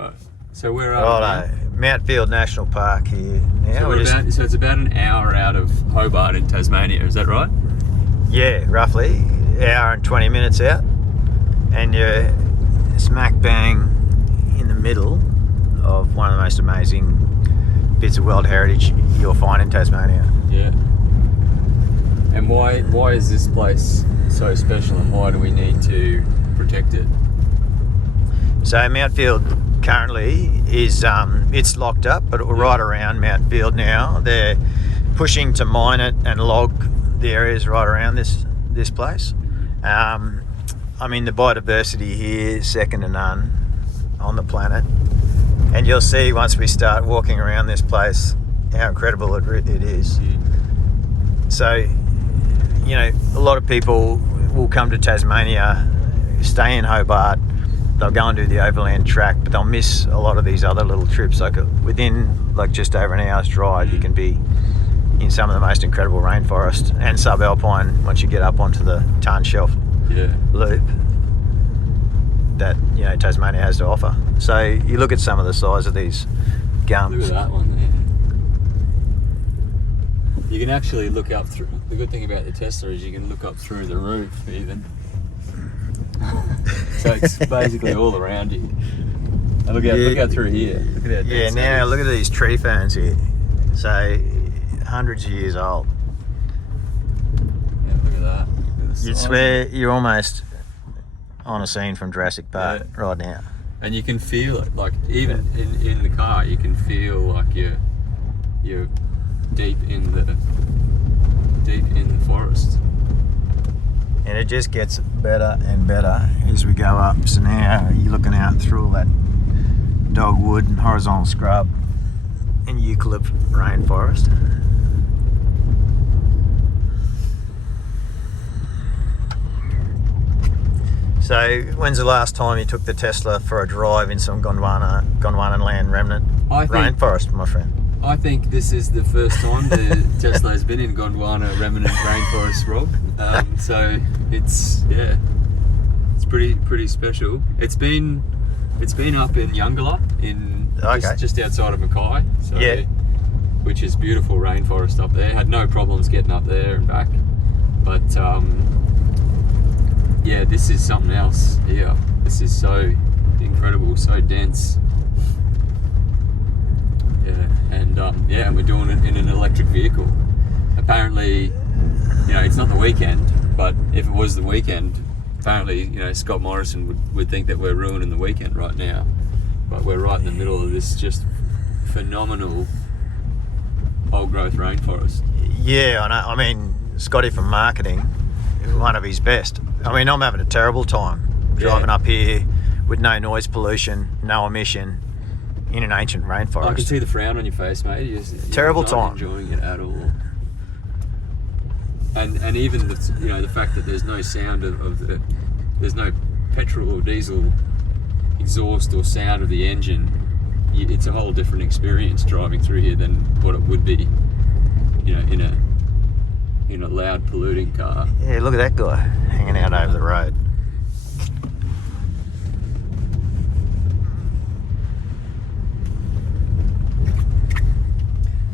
Right. So where are we? Mount Field National Park here. Now so it's about an hour out of Hobart in Tasmania, is that right? Yeah, roughly. Hour and 20 minutes out. And you're smack bang in the middle of one of the most amazing bits of world heritage you'll find in Tasmania. Yeah. And why is this place so special, and why do we need to protect it? So Mount Field currently is it's locked up, but right around Mount Field now they're pushing to mine it and log the areas right around this place. I mean, the biodiversity here is second to none on the planet, and you'll see once we start walking around this place how incredible it is. So, you know, a lot of people will come to Tasmania, stay in Hobart, they'll go and do the overland track, but they'll miss a lot of these other little trips. Like within just over an hour's drive, you can be in some of the most incredible rainforest and subalpine once you get up onto the Tarn Shelf loop that, you know, Tasmania has to offer. So you look at some of the size of these gums. Look at that one there. You can actually look up through. The good thing about the Tesla is you can look up through the roof even. So it's basically all around you. And look out through here. Look at that. Now look at these tree ferns here. So hundreds of years old. Yeah, look at that. Look at You'd swear you're almost on a scene from Jurassic Park right now. And you can feel it, like even in the car, you can feel like you're deep in the forest. And it just gets better and better as we go up. So now you're looking out through all that dogwood and horizontal scrub and eucalypt rainforest. So when's the last time you took the Tesla for a drive in some Gondwana land remnant rainforest, my friend? I think this is the first time the Tesla has been in Gondwana remnant rainforest, Rob. So it's pretty special. It's been up in Yungala just outside of Mackay. So, which is beautiful rainforest up there. Had no problems getting up there and back. But this is something else. Yeah, this is so incredible, so dense. And we're doing it in an electric vehicle. Apparently, you know, it's not the weekend, but if it was the weekend, apparently, you know, Scott Morrison would think that we're ruining the weekend right now. But we're right in the middle of this just phenomenal old growth rainforest. Yeah, I know. I mean, Scotty from marketing, one of his best. I mean, I'm having a terrible time driving up here with no noise pollution, no emission, in an ancient rainforest. I can see the frown on your face, mate. You're terrible not time. Enjoying it at all. And even the fact that there's no sound there's no petrol or diesel exhaust or sound of the engine. It's a whole different experience driving through here than what it would be, you know, in a loud polluting car. Yeah, look at that guy hanging out over the road.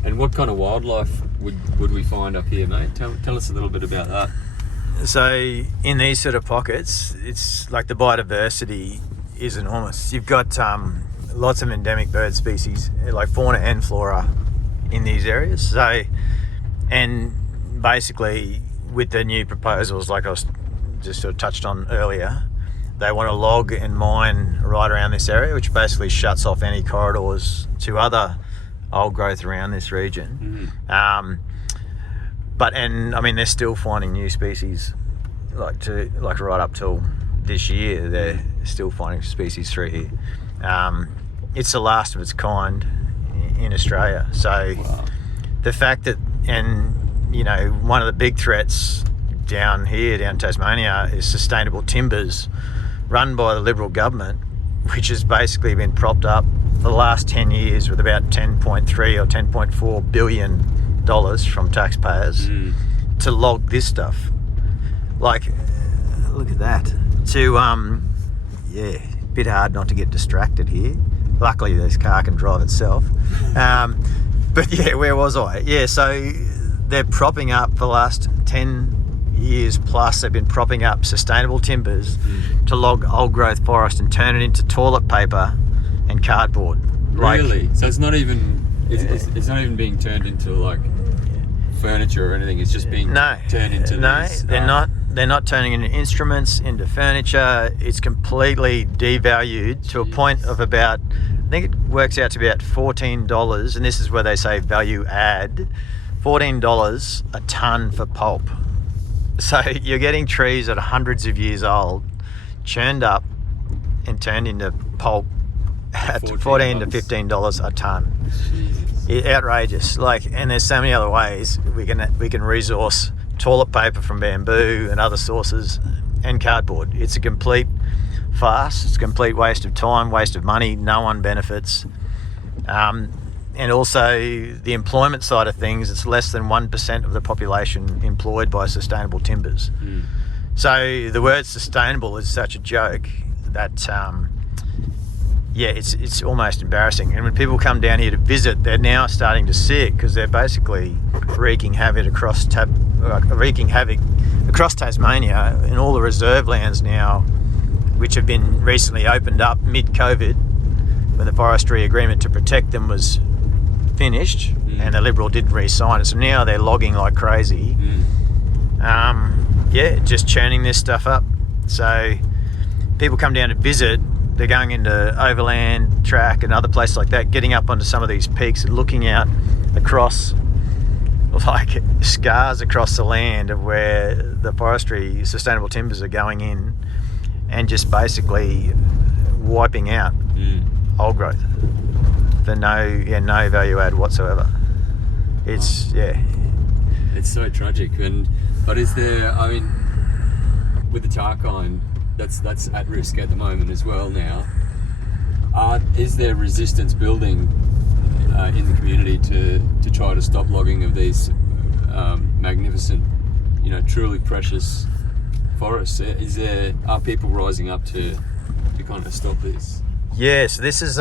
And what kind of wildlife would we find up here, mate? Tell us a little bit about that. So in these sort of pockets, it's like the biodiversity is enormous. You've got lots of endemic bird species, like fauna and flora in these areas. So, and basically with the new proposals, like I was just sort of touched on earlier, they want to log and mine right around this area, which basically shuts off any corridors to other old growth around this region. And I mean, they're still finding new species, like right up till this year, they're still finding species through here. It's the last of its kind in Australia. So the fact that, and you know, one of the big threats down Tasmania is sustainable timbers run by the Liberal government, which has basically been propped up for the last 10 years with about 10.3 or 10.4 billion dollars from taxpayers to log this stuff. Like, look at that. A bit hard not to get distracted here. Luckily, this car can drive itself. But yeah, where was I? Yeah, so they're propping up for the last 10 years plus. They've been propping up sustainable timbers to log old growth forest and turn it into toilet paper and cardboard. Really? So it's not even it's not even being turned into like furniture or anything. It's just being turned into these. They're not turning into instruments, into furniture. It's completely devalued to a point of about, I think it works out to be about $14, and this is where they say value add, $14 a tonne for pulp. So you're getting trees that are hundreds of years old, churned up and turned into pulp at $14 to $15 a tonne. Outrageous. And there's so many other ways we can resource toilet paper from bamboo and other sources, and cardboard. It's a complete farce. It's a complete waste of time, waste of money. No one benefits. And also the employment side of things, it's less than 1% of the population employed by sustainable timbers. So the word sustainable is such a joke that it's almost embarrassing. And when people come down here to visit, they're now starting to see it, because they're basically wreaking havoc across Tasmania in all the reserve lands now, which have been recently opened up mid-COVID, when the forestry agreement to protect them was finished, and the Liberal didn't re-sign it. So now they're logging like crazy. Just churning this stuff up. So people come down to visit. They're going into Overland Track and other places like that, getting up onto some of these peaks and looking out across, like scars across the land of where the forestry sustainable timbers are going in, and just basically wiping out old growth for no value add whatsoever. It's it's so tragic. But is there, I mean, with the Tarkine, that's at risk at the moment as well now. Is there resistance building in the community to try to stop logging of these magnificent, truly precious forests? Are people rising up to kind of stop this? Yeah, so this is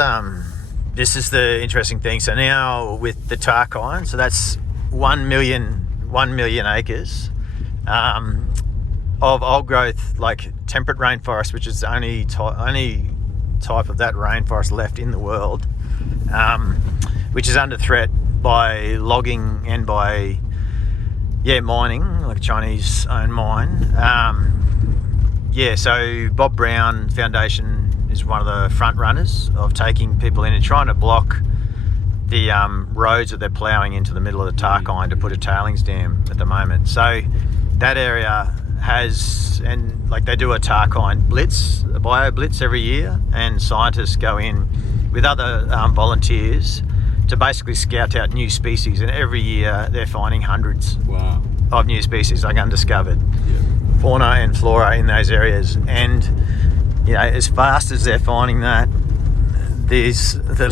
the interesting thing. So now with the Tarkine, so that's 1 million acres of old growth, like temperate rainforest, which is the only type of that rainforest left in the world, which is under threat by logging and by mining, like a Chinese owned mine. So Bob Brown Foundation is one of the front runners of taking people in and trying to block the roads that they're ploughing into the middle of the Tarkine to put a tailings dam at the moment. So that area has, and like they do a Tarkine blitz, a bio blitz every year, and scientists go in with other volunteers to basically scout out new species, and every year they're finding hundreds of new species, like undiscovered fauna and flora in those areas. And as fast as they're finding that, the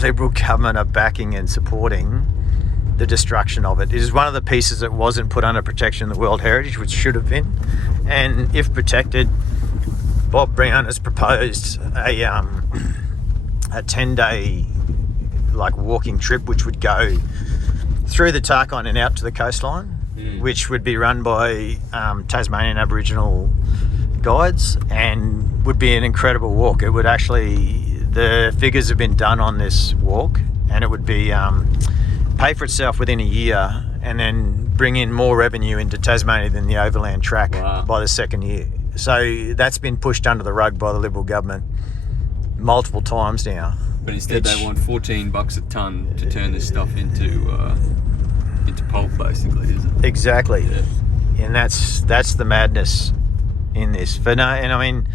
Liberal government are backing and supporting the destruction of it. It is one of the pieces that wasn't put under protection in the World Heritage, which should have been. And if protected, Bob Brown has proposed a 10-day walking trip, which would go through the Tarkine and out to the coastline, which would be run by Tasmanian Aboriginal guides, and would be an incredible walk. It would actually, the figures have been done on this walk, and it would be pay for itself within a year, and then bring in more revenue into Tasmania than the Overland Track by the second year. So that's been pushed under the rug by the Liberal government multiple times now. But instead they want $14 a tonne to turn this stuff into pulp, basically, is it? Exactly. Yeah. And that's the madness in this. And I mean,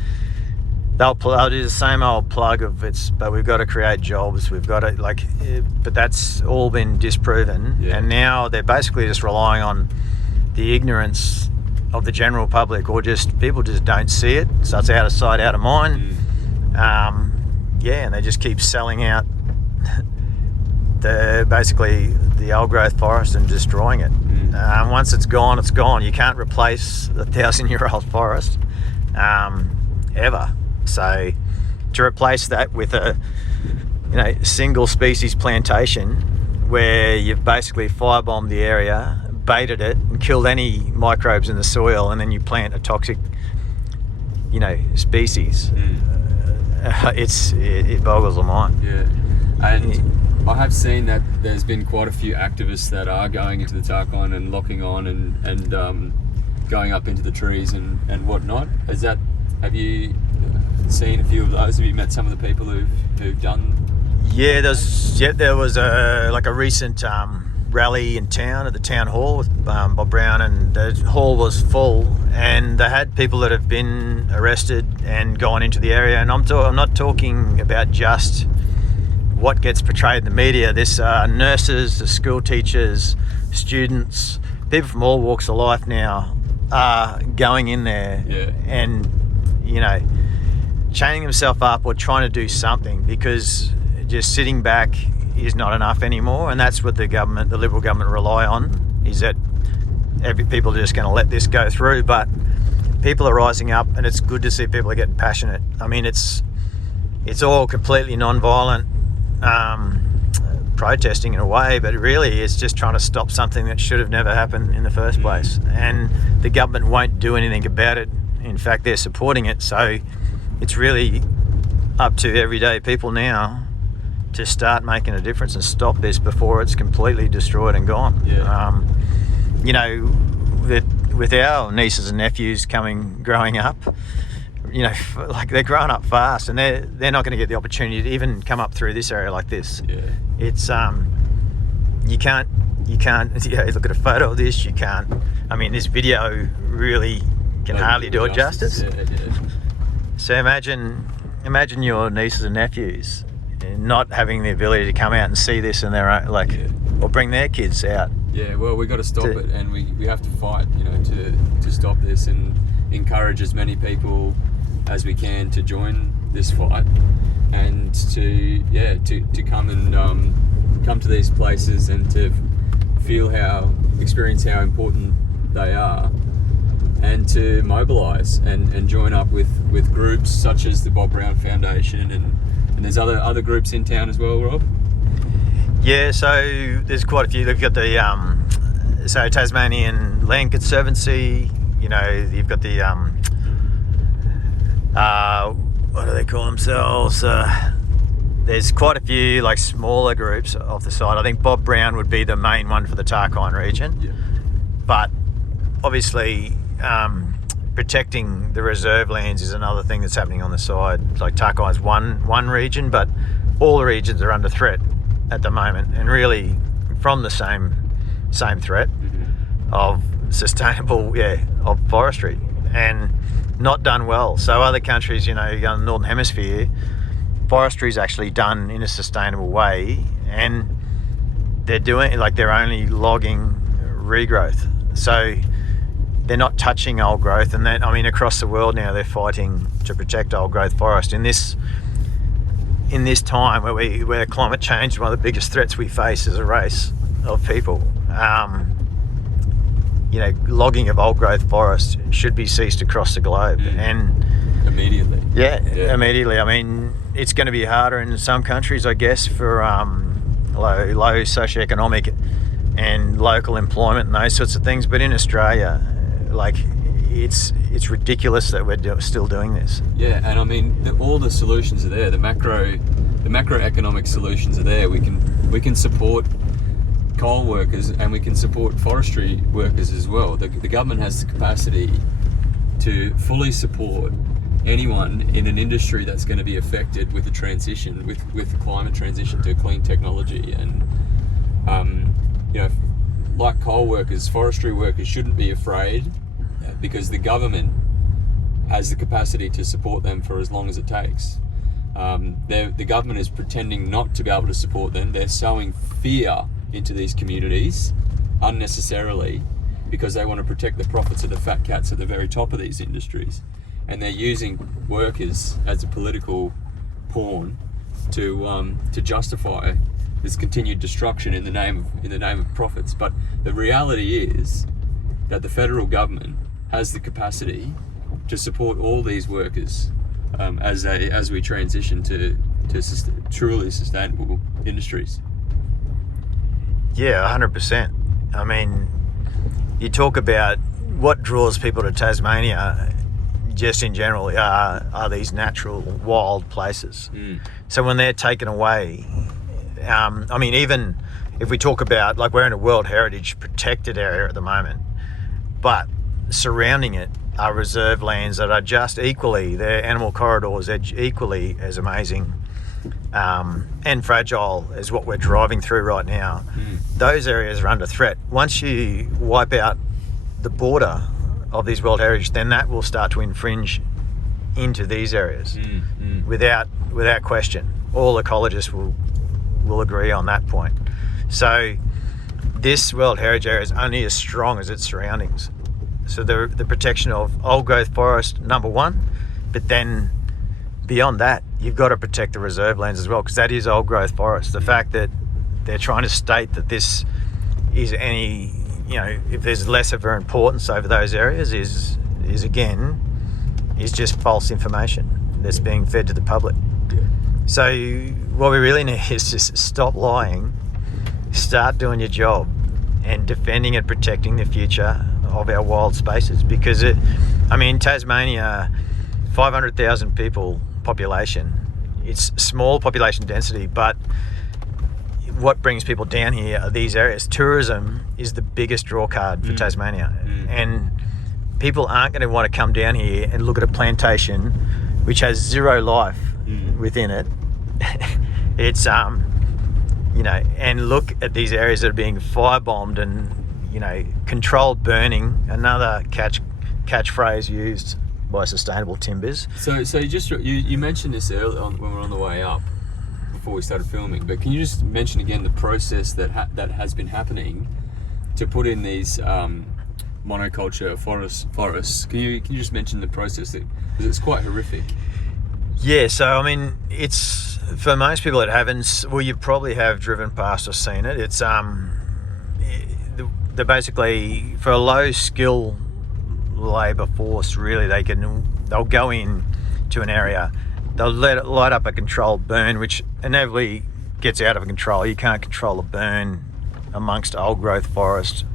they'll do the same old plug of but we've got to create jobs, we've got to but that's all been disproven. And now they're basically just relying on the ignorance of the general public, or just people just don't see it, so it's out of sight, out of mind. And they just keep selling out the old growth forest and destroying it. Once it's gone, it's gone. You can't replace a 1,000-year-old forest ever. So to replace that with a single species plantation where you've basically firebombed the area, baited it, and killed any microbes in the soil, and then you plant a toxic, species. It boggles the mind. Yeah, and I have seen that there's been quite a few activists that are going into the Tarkine and locking on and going up into the trees and whatnot. Have you seen a few of those? Have you met some of the people who've done? Yeah, there was a recent rally in town at the town hall with Bob Brown, and the hall was full, and they had people that have been arrested and gone into the area. And I'm not talking about just what gets portrayed in the media. There's nurses, school teachers, students, people from all walks of life now are going in there and chaining themselves up or trying to do something, because just sitting back is not enough anymore. And that's what the Liberal government rely on, is that people are just going to let this go through. But people are rising up, and it's good to see people are getting passionate. I mean, it's all completely non-violent protesting in a way, but really it's just trying to stop something that should have never happened in the first place. And the government won't do anything about it. In fact, they're supporting it. So it's really up to everyday people now to start making a difference and stop this before it's completely destroyed and gone. With our nieces and nephews growing up, they're growing up fast, and they're not going to get the opportunity to even come up through this area like this. It's you can't look at a photo of this. You can't. I mean, this video really can hardly do it justice. So imagine your nieces and nephews not having the ability to come out and see this in their own, or bring their kids out. Yeah, well, we got to stop it, and we have to fight, to stop this, and encourage as many people as we can to join this fight, and to come to these places and to experience how important they are, and to mobilise and join up with groups such as the Bob Brown Foundation, and there's other groups in town as well, Rob. Yeah, so there's quite a few. They've got the Tasmanian Land Conservancy. You've got the what do they call themselves? There's quite a few smaller groups off the side. I think Bob Brown would be the main one for the Tarkine region, but obviously protecting the reserve lands is another thing that's happening on the side. Tarkine's one region, but all the regions are under threat at the moment, and really from the same threat of of forestry, and not done well. So other countries, in the Northern Hemisphere, forestry is actually done in a sustainable way, and they're doing they're only logging regrowth. So they're not touching old growth, and across the world now they're fighting to protect old growth forest in this time where climate change is one of the biggest threats we face as a race of people. Logging of old growth forest should be ceased across the globe, and immediately. Yeah, immediately. I mean, it's going to be harder in some countries, I guess, for low socioeconomic and local employment and those sorts of things. But in Australia, it's ridiculous that we're still doing this. Yeah, and I mean, all the solutions are there. The macroeconomic solutions are there. We can support coal workers, and we can support forestry workers as well. The government has the capacity to fully support anyone in an industry that's going to be affected with the transition, with the climate transition to clean technology. And like coal workers, forestry workers shouldn't be afraid, because the government has the capacity to support them for as long as it takes. The government is pretending not to be able to support them. They're sowing fear into these communities unnecessarily, because they want to protect the profits of the fat cats at the very top of these industries, and they're using workers as a political pawn to justify this continued destruction in the name of profits. But the reality is that the federal government has the capacity to support all these workers as we transition to to truly sustainable industries. Yeah, 100%. I mean, you talk about what draws people to Tasmania just in general are these natural wild places. So when they're taken away, I mean, even if we talk about, like, we're in a World Heritage protected area at the moment, but surrounding it are reserve lands that are just equally, they're animal corridors, they're equally as amazing and fragile as what we're driving through right now. Those areas are under threat. Once you wipe out the border of these World Heritage, then that will start to infringe into these areas without question. All ecologists will agree on that point. So this World Heritage area is only as strong as its surroundings. So the protection of old growth forest, number one, but then beyond that, you've got to protect the reserve lands as well, because that is old growth forest. The fact that they're trying to state that this is any, if there's less of an importance over those areas is just false information that's being fed to the public. So what we really need is just stop lying, start doing your job and defending and protecting the future of our wild spaces, because Tasmania, 500,000 people population, it's small population density, but what brings people down here are these areas. Tourism is the biggest draw card for Tasmania, and people aren't going to want to come down here and look at a plantation which has zero life within it. It's and look at these areas that are being firebombed and controlled burning, another catchphrase used by Sustainable Timbers. So you mentioned this earlier when we were on the way up before we started filming, but can you just mention again the process that has been happening to put in these monoculture forests? Can you just mention the process, because it's quite horrific? Yeah, so it's, for most people that haven't, well, you probably have driven past or seen it. It's they're basically, for a low skill labour force, really, they'll go in to an area, they'll light up a controlled burn, which inevitably gets out of control. You can't control a burn amongst old growth forest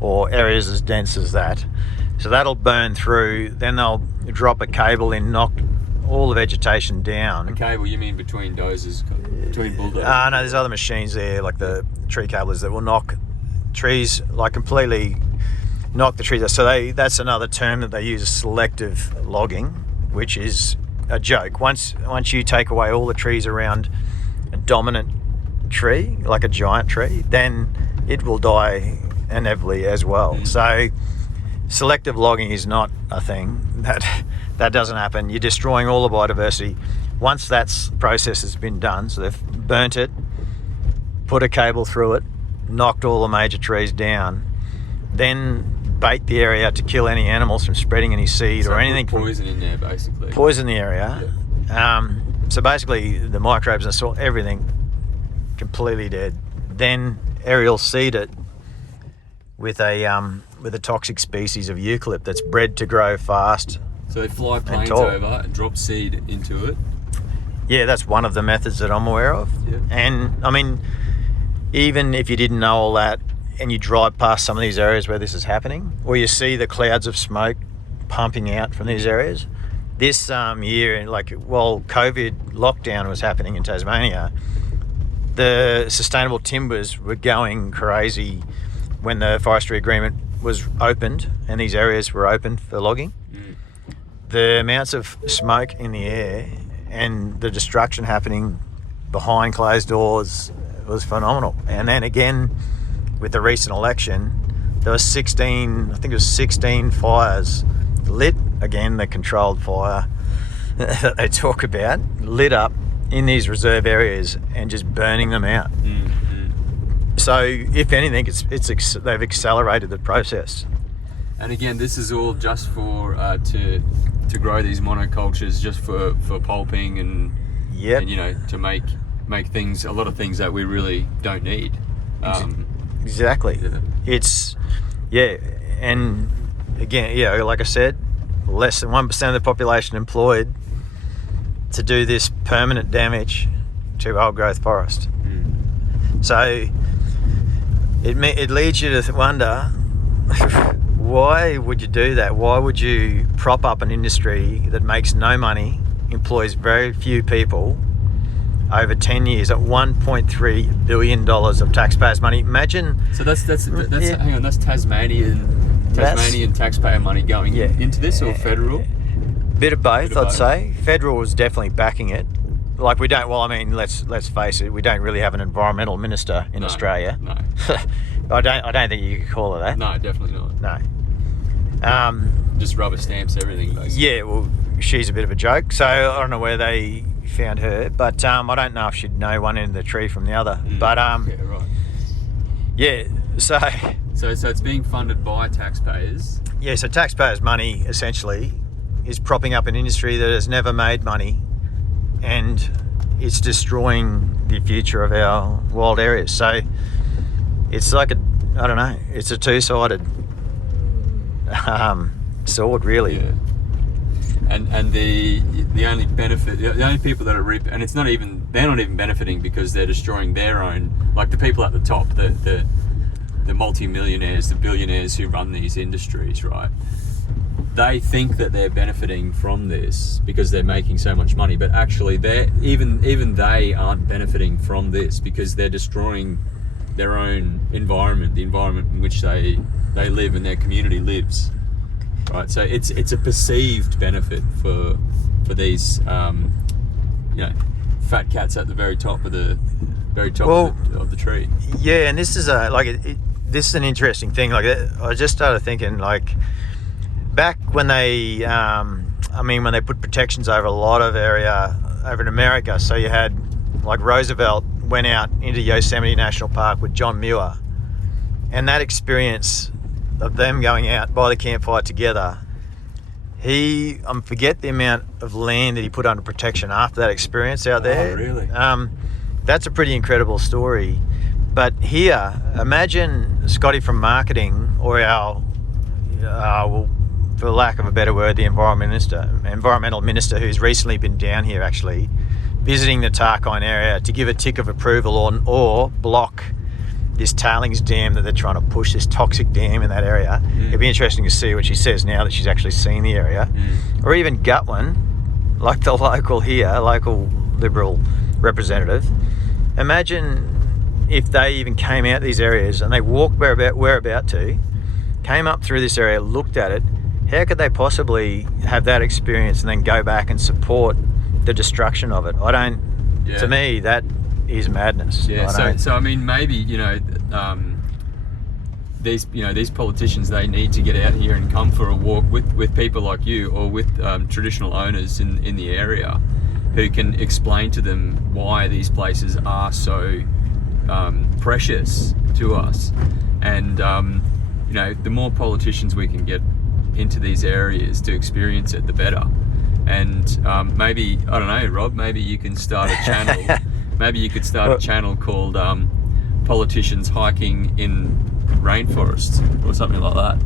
or areas as dense as that. So that'll burn through, then they'll drop a cable in, knock all the vegetation down. A cable, you mean between dozers, between bulldozers? No, there's other machines there, like the tree cablers, that will knock trees, like completely knock the trees out. So that's another term that they use, selective logging, which is a joke. Once you take away all the trees around a dominant tree, like a giant tree, then it will die inevitably as well. So selective logging is not a thing. That doesn't happen. You're destroying all the biodiversity. Once that process has been done, so they've burnt it, put a cable through it, knocked all the major trees down, then bait the area to kill any animals from spreading any seed, so or anything. Poison in there, basically. Poison the area. Yeah. So basically, the microbes and the soil, everything, completely dead. Then aerial seed it with a toxic species of eucalypt that's bred to grow fast. So they fly planes over and drop seed into it? Yeah, that's one of the methods that I'm aware of. Yeah. And even if you didn't know all that and you drive past some of these areas where this is happening, or you see the clouds of smoke pumping out from these areas, this year, while COVID lockdown was happening in Tasmania, the Sustainable Timbers were going crazy when the forestry agreement was opened and these areas were opened for logging. The amounts of smoke in the air and the destruction happening behind closed doors was phenomenal. And then again, with the recent election, there was 16 fires lit, again, the controlled fire that they talk about, lit up in these reserve areas and just burning them out. So if anything, they've accelerated the process. And again, this is all just for to grow these monocultures, just for pulping and to make things, a lot of things that we really don't need. Exactly. Yeah. And again, like I said, less than 1% of the population employed. to do this permanent damage to old growth forest. So it leads you to wonder, why would you do that? Why would you prop up an industry that makes no money, employs very few people over 10 years at $1.3 billion of taxpayers' money? Imagine. So that's hang on, that's Tasmanian taxpayer money going into this, or federal? Bit of both, I'd say. Federal was definitely backing it. Like, we don't. Well, I mean, let's face it. We don't really have an environmental minister in Australia. No. I don't think you could call her that. No, definitely not. No. Just rubber stamps everything, basically. Yeah. Well, she's a bit of a joke. So I don't know where they found her, but I don't know if she'd know one end of the tree from the other. But yeah, right. Yeah. So it's being funded by taxpayers. Yeah. So taxpayers' money essentially is propping up an industry that has never made money, and it's destroying the future of our wild areas. So it's like it's a two-sided sword, really. Yeah. And the only benefit, the only people that are they're not even benefiting because they're destroying their own, like the people at the top, the multi-millionaires, the billionaires who run these industries, right? They think that they're benefiting from this because they're making so much money, but actually even they aren't benefiting from this because they're destroying their own environment, the environment in which they live and their community lives. Right, so it's a perceived benefit for these fat cats at the very top of the of the tree. Yeah, and this is this is an interesting thing. Like, I just started thinking, like, back when they when they put protections over a lot of area over in America. So you had, like, Roosevelt went out into Yosemite National Park with John Muir, and that experience of them going out by the campfire together, he forget the amount of land that he put under protection after that experience out there. Oh, really? That's a pretty incredible story. But here, imagine Scotty from marketing, or our for lack of a better word, the environmental minister who's recently been down here, actually visiting the Tarkine area to give a tick of approval or block this tailings dam that they're trying to push, this toxic dam in that area. It'd be interesting to see what she says now that she's actually seen the area. Or even Gutwin, like the local Liberal representative. Imagine if they even came out these areas and they walked where about to, came up through this area, looked at it. How could they possibly have that experience and then go back and support the destruction of it? To me, that is madness. Yeah. So I mean, maybe these politicians, they need to get out here and come for a walk with people like you, or with traditional owners in the area, who can explain to them why these places are so precious to us. And the more politicians we can get into these areas to experience it, the better. And maybe, I don't know, Rob, maybe you can start a channel. Maybe you could start a channel called Politicians Hiking in Rainforests, or something like that.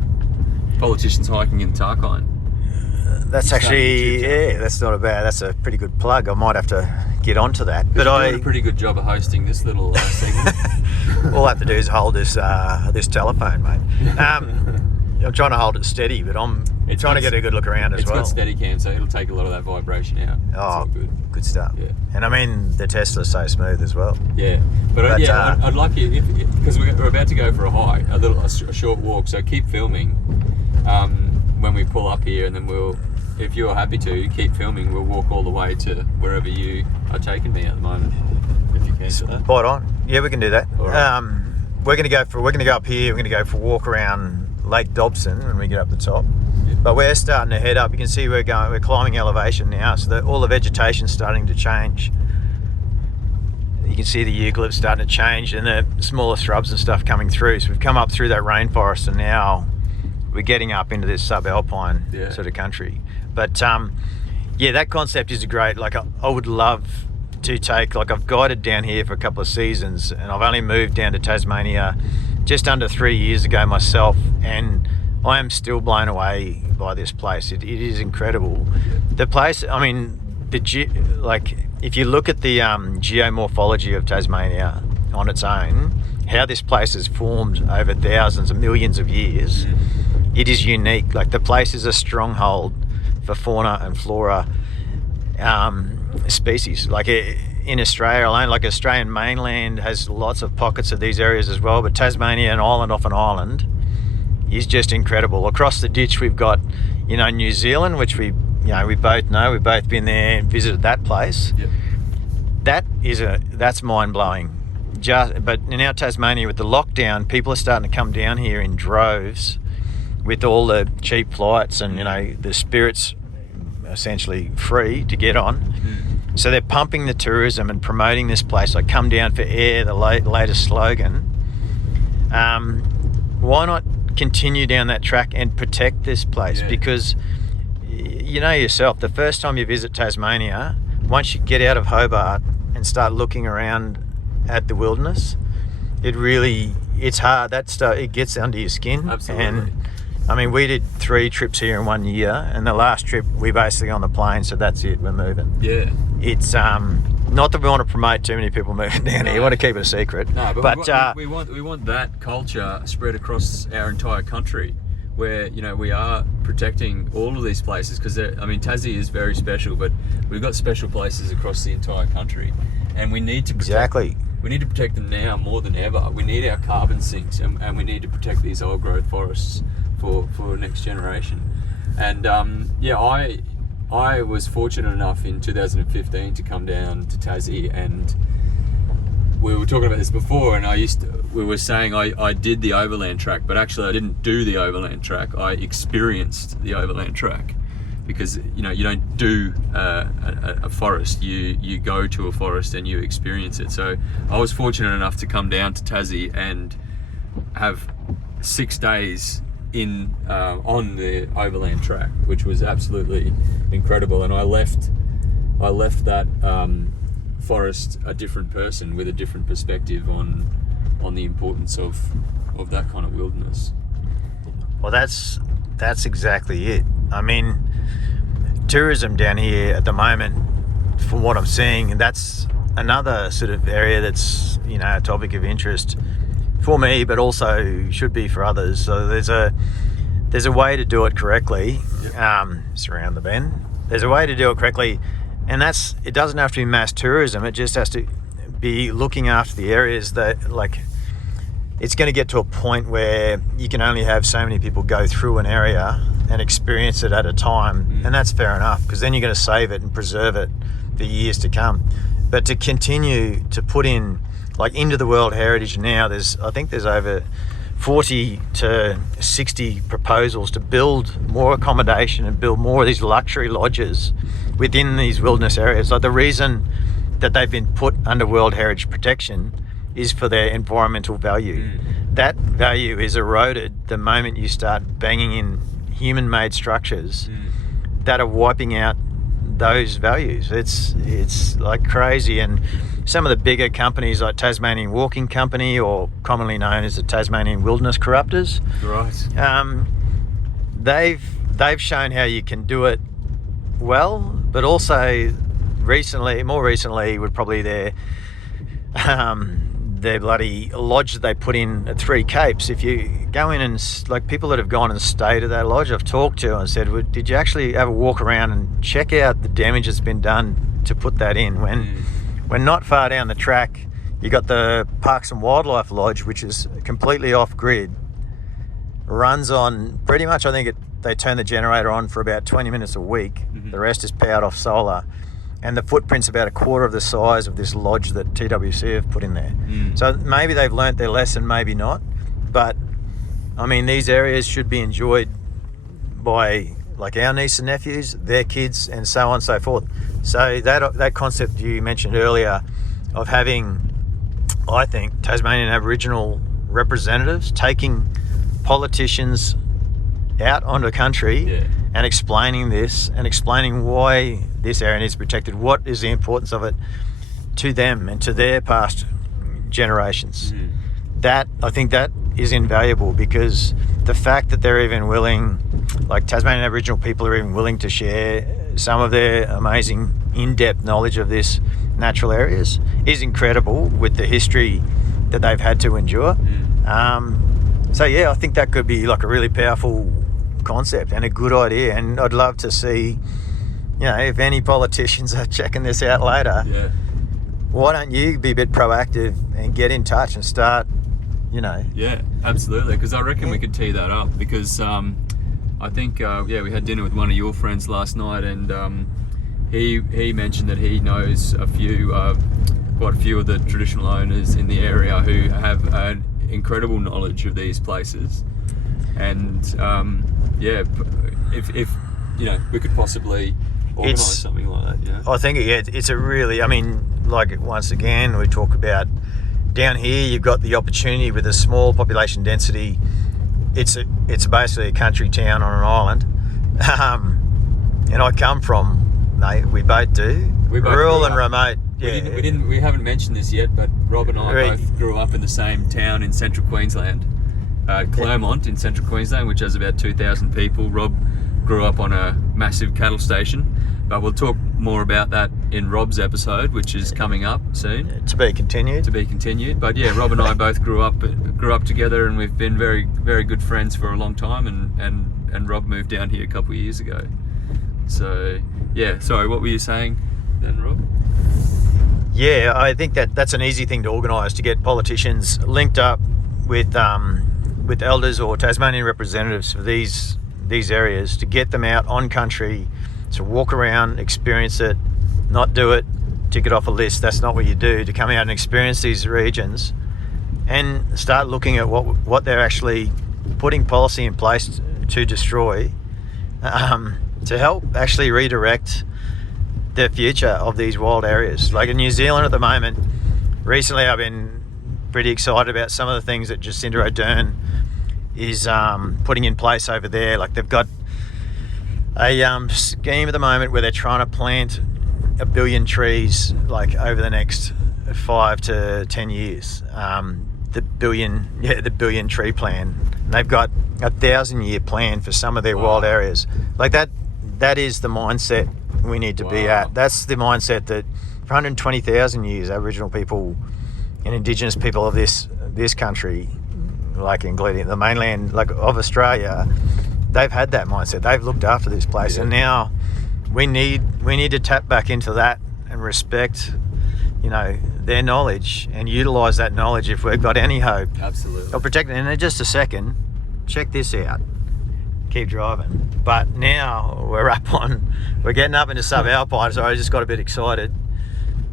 Politicians Hiking in Tarkine. That's actually, that's a pretty good plug. I might have to get onto that. But you're doing a pretty good job of hosting this little segment. All I have to do is hold this telephone, mate. I'm trying to hold it steady, but I'm trying to get a good look around as well. It's got Steadicam, so it'll take a lot of that vibration out. Oh, good stuff. Yeah. And I mean, the Tesla's so smooth as well. Yeah, but I'd like you, because we're about to go for a hike, a short walk. So keep filming when we pull up here, and then if you're happy to keep filming, we'll walk all the way to wherever you are taking me at the moment. If you can. Spot on. Yeah, we can do that. All right. We're going to go up here. We're going to go for a walk around Lake Dobson when we get up the top. Yeah. But we're starting to head up. You can see we're climbing elevation now, so that all the vegetation's starting to change. You can see the eucalypts starting to change and the smaller shrubs and stuff coming through. So we've come up through that rainforest, and now we're getting up into this subalpine sort of country. But that concept is great. Like, I would love to take, like, I've guided down here for a couple of seasons, and I've only moved down to Tasmania just under 3 years ago myself, and I am still blown away by this place. It is incredible. The place, I mean, if you look at the geomorphology of Tasmania on its own, how this place has formed over thousands and millions of years, it is unique. Like, the place is a stronghold for fauna and flora species. Like, in Australia alone, like Australian mainland has lots of pockets of these areas as well, but Tasmania, an island off an island, is just incredible. Across the ditch we've got, New Zealand, which we both know. We've both been there and visited that place. Yep. That's mind-blowing. But now Tasmania, with the lockdown, people are starting to come down here in droves with all the cheap flights and, the Spirit's essentially free to get on. So they're pumping the tourism and promoting this place, like "Come down for air," the latest slogan. Why not continue down that track and protect this place? Because yourself, the first time you visit Tasmania, once you get out of Hobart and start looking around at the wilderness, it's hard. That stuff, it gets under your skin. Absolutely. And I mean, we did 3 trips here in 1 year, and the last trip we basically on the plane, so that's it, we're moving. Yeah. It's not that we want to promote too many people moving down here. We want to keep it a secret. No, but we want that culture spread across our entire country, where we are protecting all of these places, because Tassie is very special, but we've got special places across the entire country, and we need to protect We need to protect them now more than ever. We need our carbon sinks, and we need to protect these old growth forests for next generation. And I was fortunate enough in 2015 to come down to Tassie, and we were talking about this before, and we were saying I did the overland track, but actually I didn't do the overland track. I experienced the overland track, because you don't do a forest. You go to a forest and you experience it. So I was fortunate enough to come down to Tassie and have 6 days on the overland track, which was absolutely incredible. And I left that forest a different person, with a different perspective on the importance of that kind of wilderness. Well, that's exactly it. I mean, tourism down here at the moment, from what I'm seeing, that's another sort of area that's a topic of interest for me, but also should be for others. So there's a way to do it correctly. It's around the bend. There's a way to do it correctly, and it doesn't have to be mass tourism. It just has to be looking after the areas that, like, it's going to get to a point where you can only have so many people go through an area and experience it at a time, and that's fair enough, because then you're going to save it and preserve it for years to come. But to continue to put in, like, into the World Heritage now, I think there's over 40 to 60 proposals to build more accommodation and build more of these luxury lodges within these wilderness areas. Like, the reason that they've been put under World Heritage protection is for their environmental value. That value is eroded the moment you start banging in human-made structures that are wiping out those values. It's like crazy. And some of the bigger companies, like Tasmanian Walking Company, or commonly known as the Tasmanian Wilderness Corruptors, Right. They've shown how you can do it well, but also more recently would probably their bloody lodge that they put in at Three Capes. If you go in and, like, people that have gone and stayed at that lodge, I've talked to and said, well, did you actually have a walk around and check out the damage that's been done to put that in? When not far down the track, you got the Parks and Wildlife Lodge, which is completely off grid, runs on pretty much, I think they turn the generator on for about 20 minutes a week. The rest is powered off solar. And the footprint's about a quarter of the size of this lodge that TWC have put in there. So maybe they've learnt their lesson, maybe not. But, I mean, these areas should be enjoyed by, like, our nieces and nephews, their kids, and so on and so forth. So that concept you mentioned earlier of having, I think, Tasmanian Aboriginal representatives taking politicians out onto the country and explaining this, and explaining why this area needs protected, what is the importance of it to them and to their past generations. I think that is invaluable, because the fact that they're even willing, like Tasmanian Aboriginal people are even willing to share some of their amazing in-depth knowledge of this natural areas is incredible with the history that they've had to endure. So yeah, I think that could be like a really powerful concept and a good idea, and I'd love to see, if any politicians are checking this out later, why don't you be a bit proactive and get in touch and start, Yeah, absolutely, because I reckon we could tee that up, because I think we had dinner with one of your friends last night, and he mentioned that he knows quite a few of the traditional owners in the area who have an incredible knowledge of these places, and if we could possibly organise something like that. I think it's a really, once again we talk about down here, you've got the opportunity with a small population density. It's basically a country town on an island, and I come from, we both do, rural and remote. We haven't mentioned this yet, but Rob and I both grew up in the same town in central Queensland, Claremont in central Queensland, which has about 2,000 people. Rob grew up on a massive cattle station, but we'll talk more about that in Rob's episode, which is coming up soon. To be continued. But yeah, Rob and I both grew up together, and we've been very, very good friends for a long time. And Rob moved down here a couple of years ago. So yeah, sorry, what were you saying then, Rob? Yeah, I think that's an easy thing to organise, to get politicians linked up with elders or Tasmanian representatives for these areas, to get them out on country, to walk around, experience it, not do it, tick it off a list. That's not what you do. To come out and experience these regions and start looking at what they're actually putting policy in place to destroy, to help actually redirect the future of these wild areas. Like in New Zealand at the moment, recently I've been pretty excited about some of the things that Jacinda Ardern is putting in place over there. Like they've got a scheme at the moment where they're trying to plant 1 billion trees like over the next 5 to 10 years. The billion tree plan. And they've got a 1,000-year plan for some of their wild areas. Like that is the mindset we need to be at. That's the mindset that for 120,000 years, Aboriginal people and Indigenous people of this country, like including the mainland, like of Australia, they've had that mindset. They've looked after this place, and now we need to tap back into that and respect, their knowledge and utilise that knowledge if we've got any hope. Absolutely. Of protecting. And in just a second, check this out. Keep driving. But now we're getting up into subalpine, so I just got a bit excited.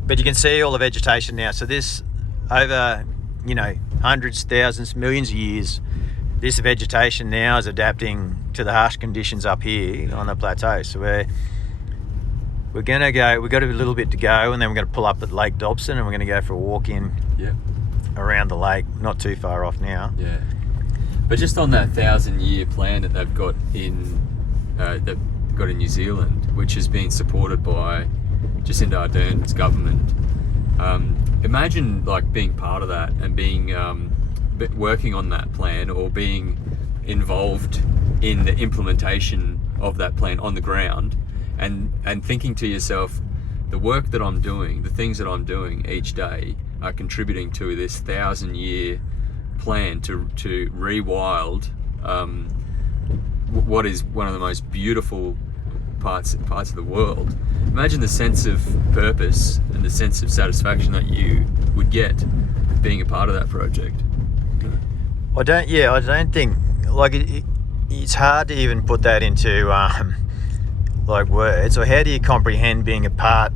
But you can see all the vegetation now. So this, over, hundreds, thousands, millions of years, this vegetation now is adapting to the harsh conditions up here on the plateau. So we're going to go, we've got a little bit to go, and then we're going to pull up at Lake Dobson, and we're going to go for a walk in around the lake, not too far off now. Yeah. But just on that 1,000-year plan that they've got in New Zealand, which has been supported by Jacinda Ardern's government, imagine like being part of that and being working on that plan, or being involved in the implementation of that plan on the ground, and thinking to yourself, the work that I'm doing, the things that I'm doing each day are contributing to this 1,000-year plan to rewild what is one of the most beautiful parts of the world. Imagine the sense of purpose and the sense of satisfaction that you would get being a part of that project. I don't think, like, it's hard to even put that into like words. Or how do you comprehend being a part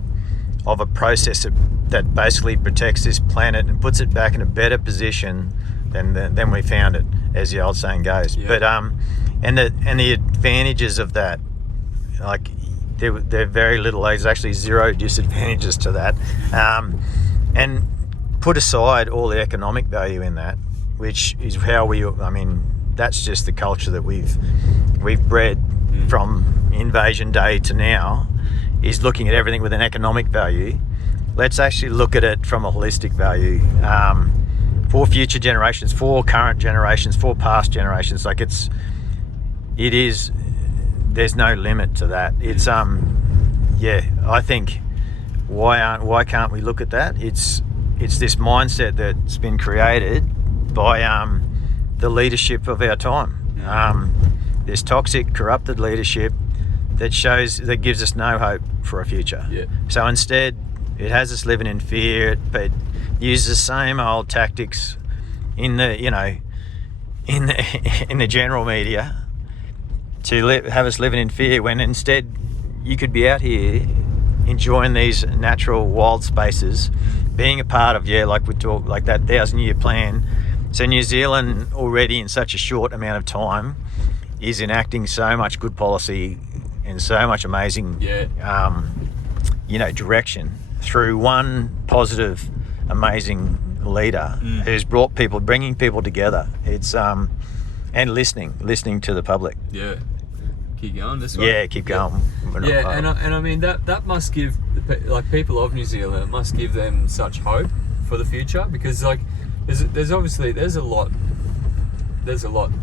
of a process that basically protects this planet and puts it back in a better position than we found it, as the old saying goes. Yeah. But and the advantages of that, like they're very little. There's actually zero disadvantages to that. And put aside all the economic value in that, which is how that's just the culture that we've bred from invasion day to now, is looking at everything with an economic value. Let's actually look at it from a holistic value, for future generations, for current generations, for past generations. Like there's no limit to that. It's I think why can't we look at that? It's this mindset that's been created by the leadership of our time. There's toxic, corrupted leadership that gives us no hope for a future. Yeah. So instead, it has us living in fear. It uses the same old tactics in the general media to have us living in fear, when instead you could be out here enjoying these natural wild spaces, being a part of like we talk, like that 1,000-year plan. So New Zealand already in such a short amount of time is enacting so much good policy and so much amazing direction through one positive, amazing leader who's bringing people together. It's and listening to the public. Yeah. Keep going this way. Yeah, keep going. Yeah, and I mean that must give people of New Zealand, it must give them such hope for the future, because there's a lot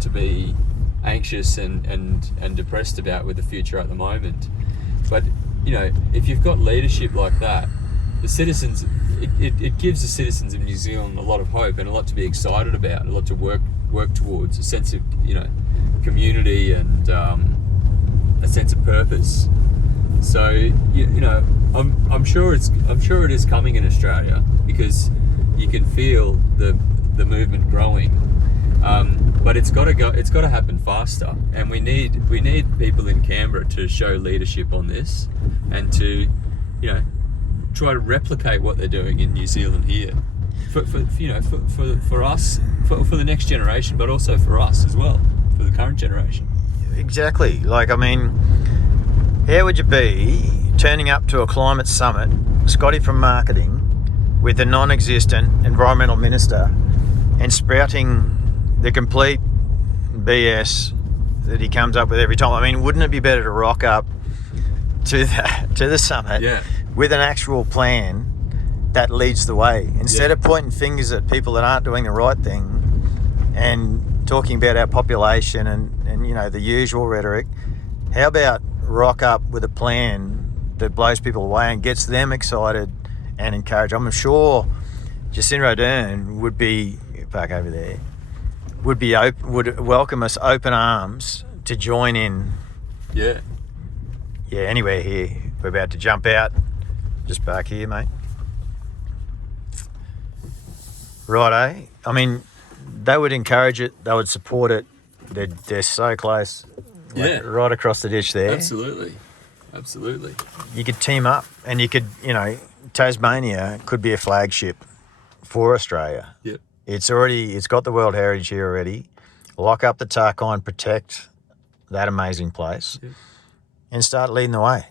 to be anxious and depressed about with the future at the moment. But if you've got leadership like that, the citizens, it gives the citizens of New Zealand a lot of hope and a lot to be excited about, a lot to work towards, a sense of community and a sense of purpose. So I'm sure it is coming in Australia, because you can feel the movement growing. But it's got to happen faster, and we need people in Canberra to show leadership on this, and to try to replicate what they're doing in New Zealand here, for us, for the next generation, but also for us as well, for the current generation. Exactly. How would you be turning up to a climate summit, Scotty from marketing, with a non-existent environmental minister, and sprouting the complete BS that he comes up with every time? I mean, wouldn't it be better to rock up to the summit with an actual plan that leads the way, instead of pointing fingers at people that aren't doing the right thing and talking about our population and the usual rhetoric? How about rock up with a plan that blows people away and gets them excited and encouraged? I'm sure Jacinda Ardern would be back over there, would welcome us open arms to join in. Yeah, anywhere here. We're about to jump out. Just back here, mate. Righto. I mean, they would encourage it. They would support it. They're so close. Right across the ditch there. Absolutely. You could team up, and you could, Tasmania could be a flagship for Australia. Yep. It's got the World Heritage here already. Lock up the Tarkine, protect that amazing place, and start leading the way.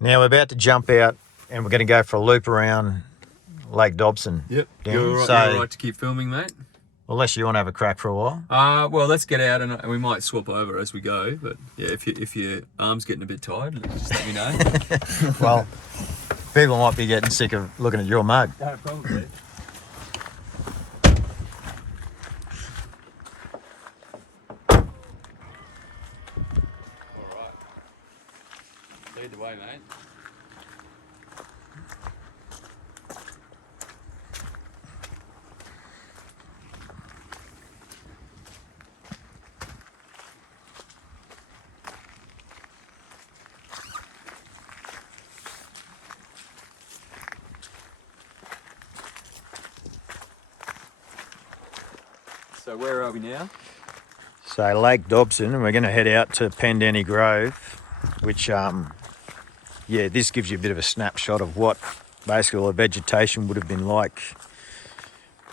Now we're about to jump out, and we're going to go for a loop around Lake Dobson. Yep. You're all right to keep filming, mate? Unless you want to have a crack for a while. Well, let's get out, and we might swap over as we go. But yeah, if your arm's getting a bit tired, just let me know. Well, people might be getting sick of looking at your mug. No, probably. All right. Lead the way, mate. So where are we now? So Lake Dobson, and we're going to head out to Pendenny Grove, which, this gives you a bit of a snapshot of what basically all the vegetation would have been like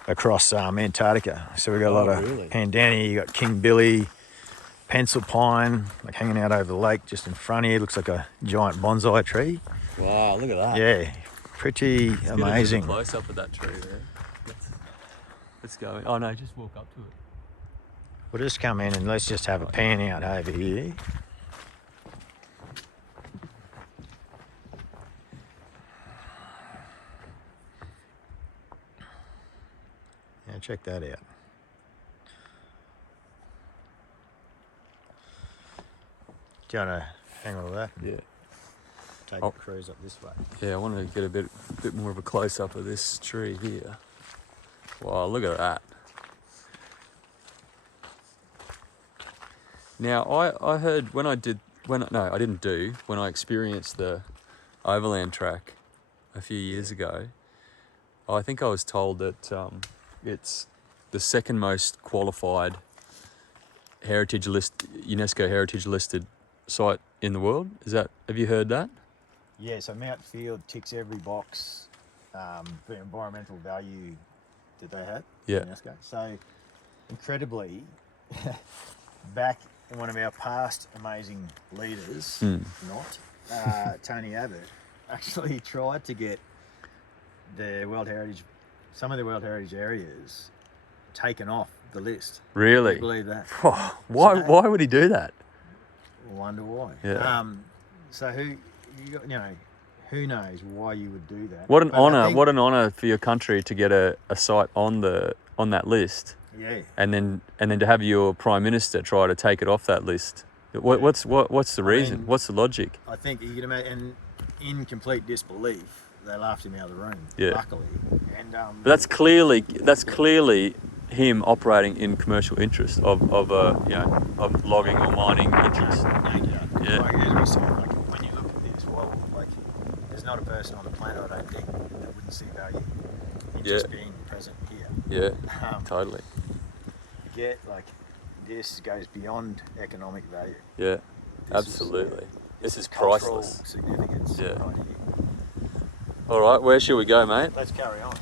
across Antarctica. So we've got a lot of Pendenny, you got King Billy, pencil pine, hanging out over the lake just in front here. Looks like a giant bonsai tree. Wow, look at that. Yeah, pretty amazing. Get a close up of that tree there. Let's go. Oh no, just walk up to it. We'll just come in and let's just have a pan out over here. Yeah, check that out. Do you want to hang on with that? Yeah. take a cruise up this way. Yeah, I want to get a bit more of a close up of this tree here. Wow, look at that. Now I heard when I experienced the overland track a few years ago, I think I was told that it's the second most qualified UNESCO heritage listed site in the world. Have you heard that? Yeah, so Mount Field ticks every box for environmental value that they have. Yeah. UNESCO. So incredibly, back in one of our past amazing leaders, Tony Abbott, actually tried to get some of the World Heritage areas taken off the list. Really? Can you believe that? Why would he do that? I wonder why. Yeah. So who knows why you would do that? What an honour! What an honour for your country to get a site on that list. Yeah. And then to have your Prime Minister try to take it off that list. What's the reason? What's the logic? I think you can imagine, and in complete disbelief, they laughed him out of the room. Yeah. Luckily, and but that's clearly him operating in commercial interest of logging or mining interest. Yeah. Like, as we said, like when you look at this, there's not a person on the planet, I don't think, that wouldn't see value in just being present here. Yeah. Totally. This goes beyond economic value. Yeah. Absolutely. This is priceless. Significance. Yeah. Right here. All right, where shall we go, mate? Let's carry on.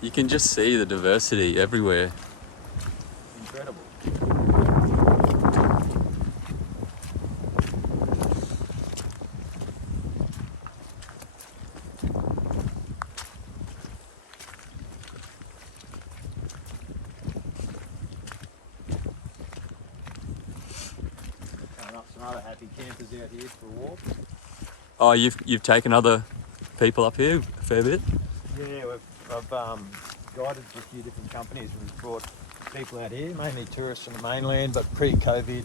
You can just see the diversity everywhere. Incredible. Some other happy campers out here for a walk. Oh, you've taken other people up here a fair bit? Yeah, I've guided a few different companies and we've brought people out here, mainly tourists from the mainland, but pre-COVID,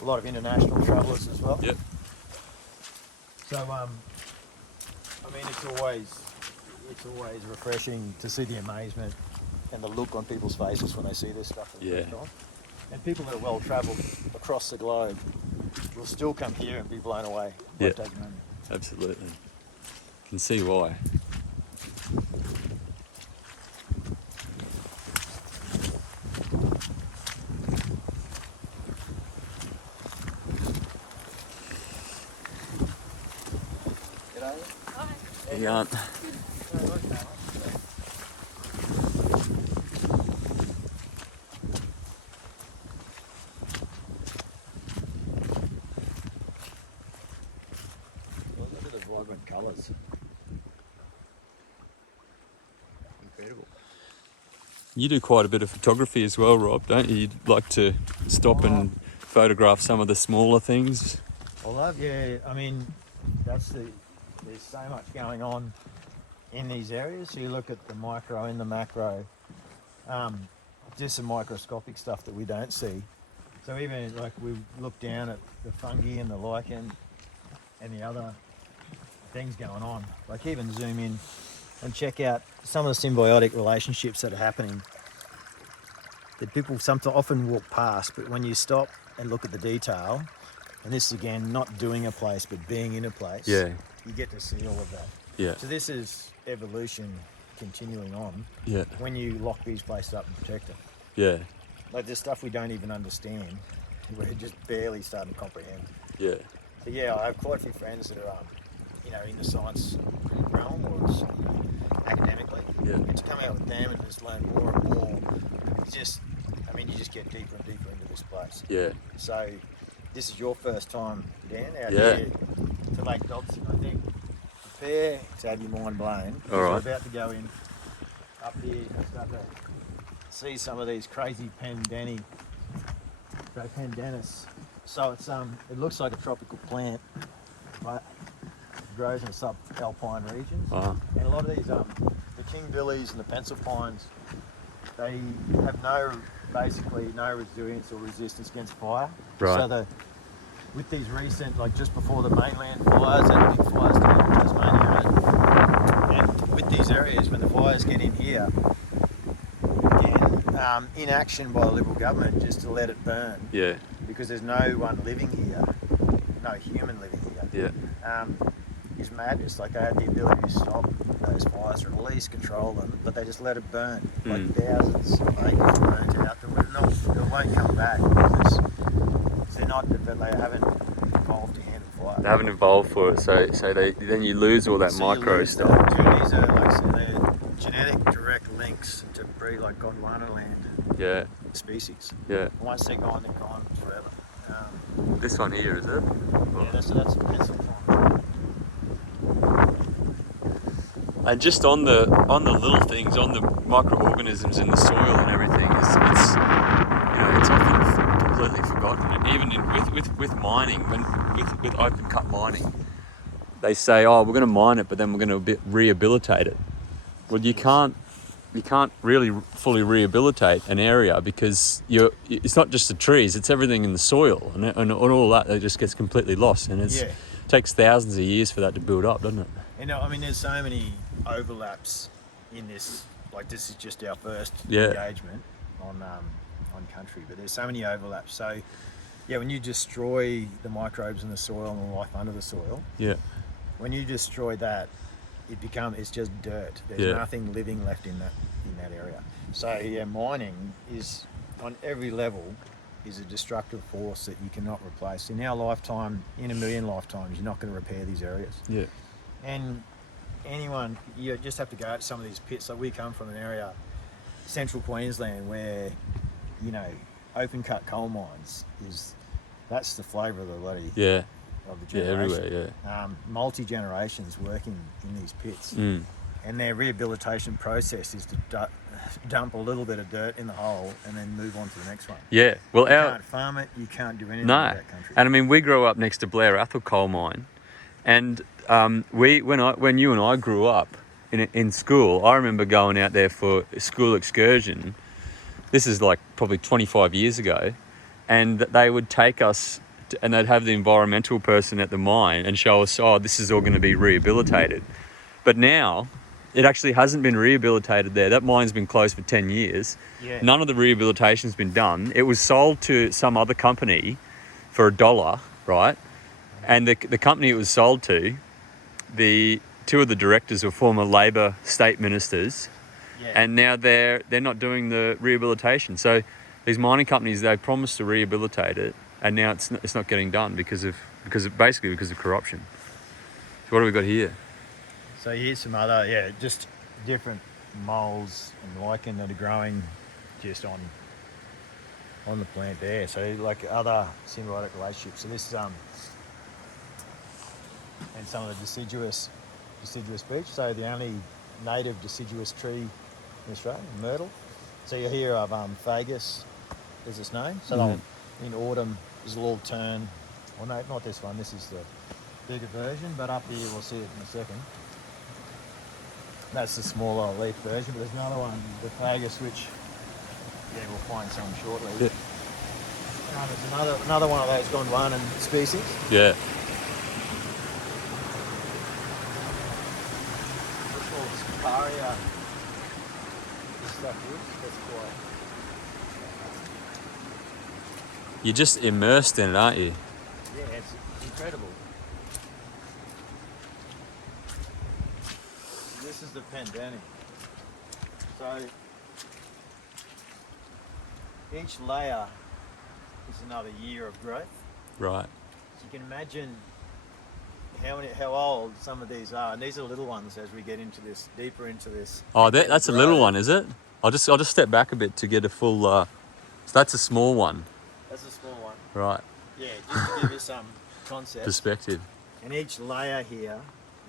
a lot of international travellers as well. Yep. So, it's always refreshing to see the amazement and the look on people's faces when they see this stuff for the first time. And people that are well travelled across the globe will still come here and be blown away. Yeah, absolutely. Can see why. Hi. You aren't. Look at the vibrant colours. Incredible. You do quite a bit of photography as well, Rob, don't you? You'd like to stop and photograph some of the smaller things. There's so much going on in these areas. So you look at the micro and the macro, just some microscopic stuff that we don't see. So even like we look down at the fungi and the lichen and the other things going on, like even zoom in and check out some of the symbiotic relationships that are happening that people often walk past, but when you stop and look at the detail, and this is again not doing a place but being in a place, Yeah. you get to see all of that. Yeah. So this is evolution continuing on Yeah. when you lock these places up and protect them. Yeah. Like there's stuff we don't even understand, we're just barely starting to comprehend. Yeah. So yeah, I have quite a few friends that are in the science realm or academically. Yeah. And to come out with them and just learn more and more, you just get deeper and deeper into this place. Yeah. So this is your first time, Dan, out Yeah. here to Lake Dobson. I think prepare to have your mind blown. All right. We're about to go in up here and start to see some of these crazy pandanus. So it's it looks like a tropical plant, but it grows in the subalpine regions. Uh-huh. And a lot of these the king billies and the pencil pines they have basically no resilience or resistance against fire. Right. So with these recent, like just before the mainland fires and big fires down in Tasmania, and with these areas, when the fires get in here, again, inaction by the Liberal government just to let it burn. Yeah. Because there's no one living here, no human living here. Yeah. Is madness. Like they had the ability to stop those fires or at least control them, but they just let it burn. Like thousands of acres burnt out. It won't come back because they haven't evolved to handle fire. They haven't evolved for it, so then you lose all that micro stuff. These are like they're genetic direct links to breed like Gondwana land Yeah. species. Yeah. And once they're gone forever. This one here, is it? Yeah, that's a pencil pond. And just on the little things, on the microorganisms in the soil and everything, it's often completely forgotten. And even with mining, with open cut mining, they say, oh, we're going to mine it, but then we're going to rehabilitate it. Well, you can't really fully rehabilitate an area because it's not just the trees, it's everything in the soil and all that just gets completely lost, and it takes thousands of years for that to build up, doesn't it? There's so many overlaps in this. Like this is just our first engagement on country, but there's so many overlaps. So when you destroy the microbes in the soil and the life under the soil, when you destroy that, it's just dirt. There's nothing living left in that area. So mining is on every level is a destructive force that you cannot replace. In our lifetime, in a million lifetimes, you're not going to repair these areas. Yeah. And you just have to go to some of these pits. Like we come from an area, central Queensland, where open cut coal mines that's the flavour of the bloody of the generation. Everywhere. Multi generations working in these pits, and their rehabilitation process is to dump a little bit of dirt in the hole and then move on to the next one. Yeah, well, you can't farm it, you can't do anything with that country. And I mean, we grew up next to Blair Athol coal mine, and when you and I grew up in school, I remember going out there for a school excursion. This is like probably 25 years ago, and they would take us and they'd have the environmental person at the mine and show us, oh, this is all going to be rehabilitated. But now it actually hasn't been rehabilitated there. That mine's been closed for 10 years. Yeah. None of the rehabilitation's been done. It was sold to some other company for $1, right? And the company it was sold to, two of the directors were former Labor state ministers, and now they're not doing the rehabilitation. So these mining companies, they promised to rehabilitate it, and now it's not getting done because of corruption. So what have we got here? So here's some other, just different moles and lichen that are growing just on the plant there. So like other symbiotic relationships. So this and some of the deciduous beech. So the only native deciduous tree in Australia, myrtle. So you hear of fagus is its name. So in autumn there's a little turn. Well, no, not this one. This is the bigger version, but up here we'll see it in a second. That's the smaller leaf version, but there's another one, the fagus, which we'll find some shortly. Yeah. There's another one of those Gondwanan species. Yeah. What's called Scaparia. This stuff is. That's quite. You're just immersed in it, aren't you? Yeah, it's incredible. This is the pandemic. So each layer is another year of growth. Right. So you can imagine how old some of these are, and these are little ones as we get deeper into this. Oh, that's a little one, is it? I'll just step back a bit to get a full. So that's a small one. That's a small one. Right. Yeah, just to give you some concept. Perspective. And each layer here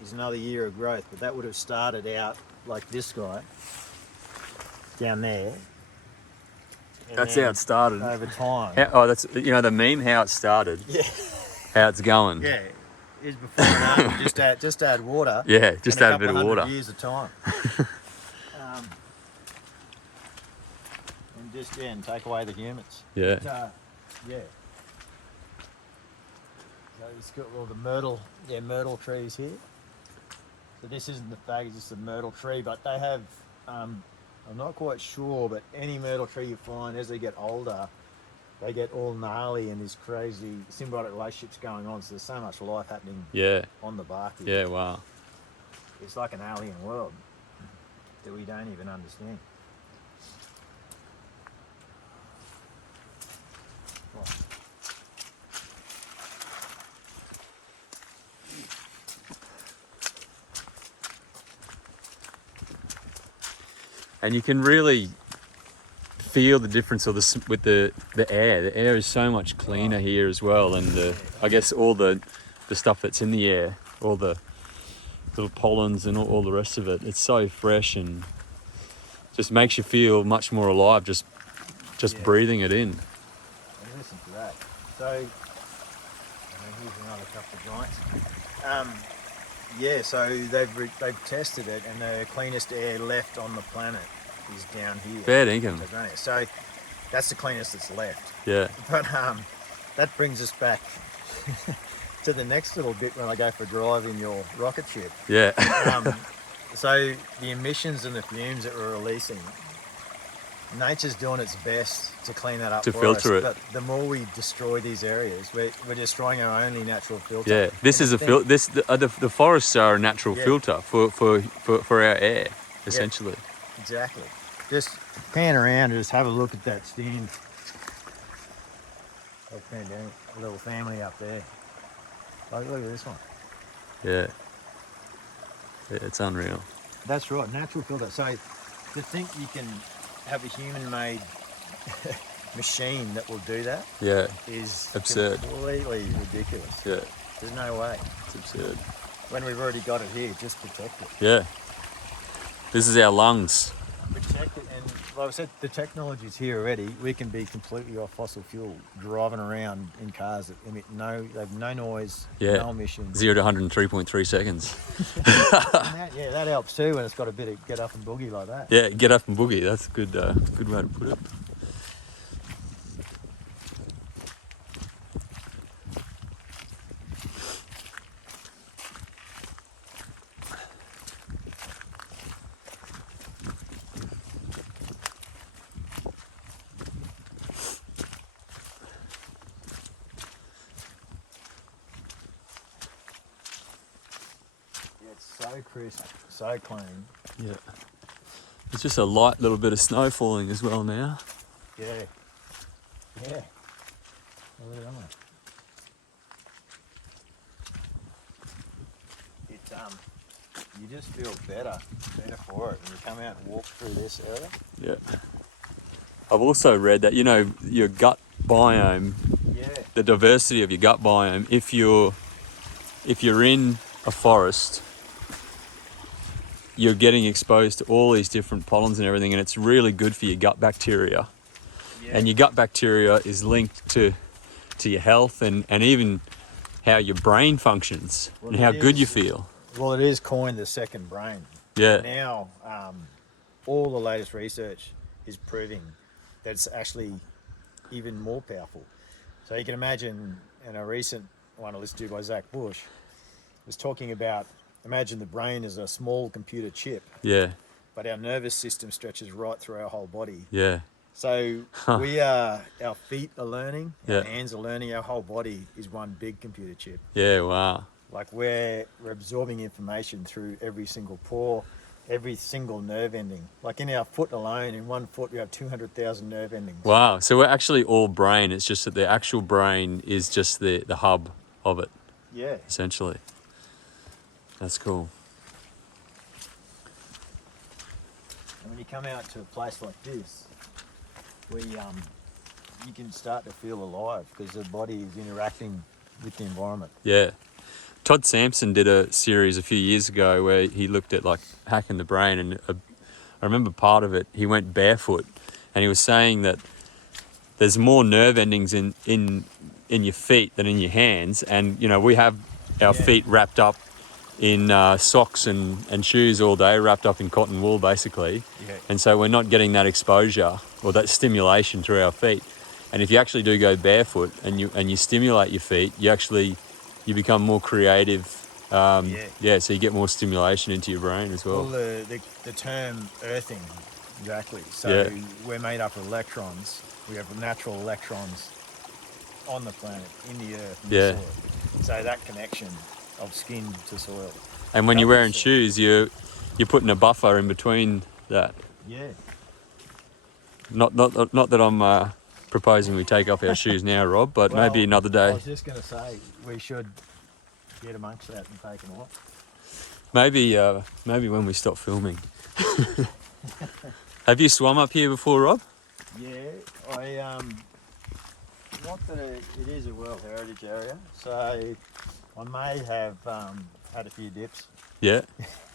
is another year of growth, but that would have started out like this guy down there. That's how it started. Over time. That's the meme, how it started. Yeah. How it's going. Yeah. Is before and after. Just add water. Yeah, just add a bit of water. Years of time. just and take away the humans. Yeah. But, yeah. So it's got all the myrtle trees here. So this isn't the fag, it's just a myrtle tree, but they have, I'm not quite sure, but any myrtle tree you find as they get older, they get all gnarly and this crazy symbiotic relationships going on. So there's so much life happening on the bark here. Yeah, wow. It's like an alien world that we don't even understand. And you can really feel the difference with the air. The air is so much cleaner here as well, and I guess all the stuff that's in the air, all the little pollens and all the rest of it. It's so fresh and just makes you feel much more alive just breathing it in. And listen to that. So, here's another couple of giants. So they've tested it, and the cleanest air left on the planet is down here. Fair dinkum. So that's the cleanest that's left. Yeah. But that brings us back to the next little bit when I go for a drive in your rocket ship. Yeah. So the emissions and the fumes that we're releasing, nature's doing its best to clean that up To for filter us, it. But the more we destroy these areas, we're destroying our only natural filter. Yeah. This is a the forests are a natural filter for our air, essentially. Yeah, exactly. Just pan around and just have a look at that stand. I'll pan down a little family up there. Look at this one. Yeah. Yeah, it's unreal. That's right, natural filter. So to think you can have a human-made machine that will do that is absurd. Completely ridiculous. Yeah. There's no way. It's absurd. When we've already got it here, just protect it. Yeah. This is our lungs. Protect it, and like I said, the technology's here already. We can be completely off fossil fuel, driving around in cars that emit they have no noise, no emissions. 0 to 103.3 seconds. that helps too when it's got a bit of get up and boogie like that. Yeah, get up and boogie. That's a good way to put it. So crisp, so clean. Yeah. It's just a light little bit of snow falling as well now. Yeah. Yeah. Where am I? You just feel better for it when you come out and walk through this area. Yeah. I've also read that, your gut biome, the diversity of your gut biome, if you're in a forest, you're getting exposed to all these different pollens and everything, and it's really good for your gut bacteria. Yeah. And your gut bacteria is linked to your health and even how your brain functions and how good you feel. Well, it is coined the second brain. Yeah. Now, all the latest research is proving that it's actually even more powerful. So you can imagine, in a recent one I listened to by Zach Bush, was talking about, imagine the brain is a small computer chip. Yeah. But our nervous system stretches right through our whole body. Yeah. So our feet are learning, our hands are learning, our whole body is one big computer chip. Yeah, wow. Like we're absorbing information through every single pore, every single nerve ending. Like in our foot alone, in one foot, we have 200,000 nerve endings. Wow. So we're actually all brain. It's just that the actual brain is just the hub of it. Yeah. Essentially. That's cool. And when you come out to a place like this, you can start to feel alive because the body is interacting with the environment. Yeah. Todd Sampson did a series a few years ago where he looked at like hacking the brain, and I remember part of it, he went barefoot and he was saying that there's more nerve endings in your feet than in your hands, and we have our feet wrapped up in socks and shoes all day, wrapped up in cotton wool basically, and so we're not getting that exposure or that stimulation through our feet. And if you actually do go barefoot and you stimulate your feet, you become more creative. So you get more stimulation into your brain as well. Well, the term earthing, exactly. So we're made up of electrons. We have natural electrons on the planet, in the earth, in the soil. So that connection of skin to soil. And when you're wearing shoes, you're putting a buffer in between that. Yeah. Not that I'm proposing we take off our shoes now, Rob, but maybe another day. I was just going to say we should get amongst that and take them off. Maybe when we stop filming. Have you swum up here before, Rob? Yeah, not that it is a World Heritage Area, so I may have had a few dips. Yeah,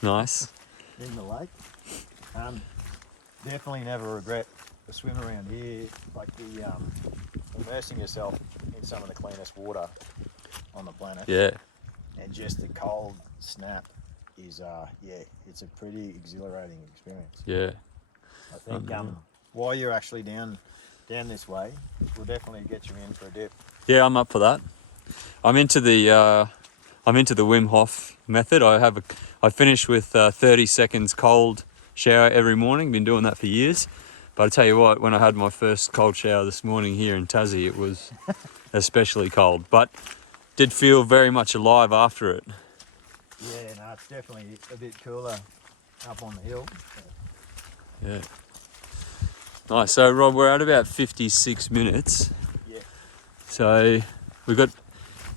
nice. In the lake. Definitely never regret the swim around here, like the immersing yourself in some of the cleanest water on the planet. Yeah. And just the cold snap is, it's a pretty exhilarating experience. Yeah. I think while you're actually down this way, we'll definitely get you in for a dip. Yeah, I'm up for that. I'm into the Wim Hof method. I finish with 30 seconds cold shower every morning. Been doing that for years. But I tell you what, when I had my first cold shower this morning here in Tassie, it was especially cold, but did feel very much alive after it. Yeah, no, it's definitely a bit cooler up on the hill. Yeah. Nice. So Rob, we're at about 56 minutes. Yeah. So we've got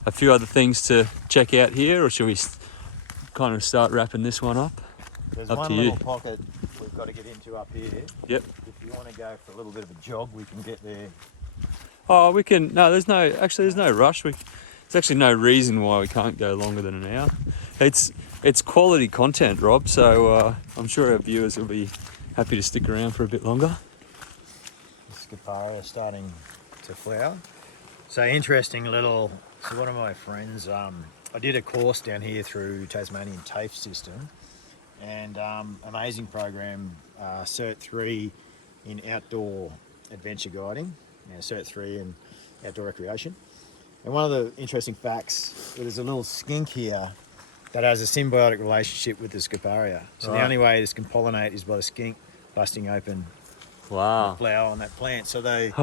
a few other things to check out here, or should we kind of start wrapping this one up? There's up one to little you. pocket we've got to get into up here. Yep. If you want to go for a little bit of a jog, we can get there. Oh, we can. No, there's no rush. There's actually no reason why we can't go longer than an hour. It's quality content, Rob. So I'm sure our viewers will be happy to stick around for a bit longer. The Scaparia starting to flower. So interesting little. So one of my friends, I did a course down here through Tasmanian TAFE system, and amazing program, Cert 3 in outdoor adventure guiding, Cert 3 in outdoor recreation. And one of the interesting facts, there's a little skink here that has a symbiotic relationship with the Scaparia. So the only way this can pollinate is by the skink busting open the flower on that plant. So they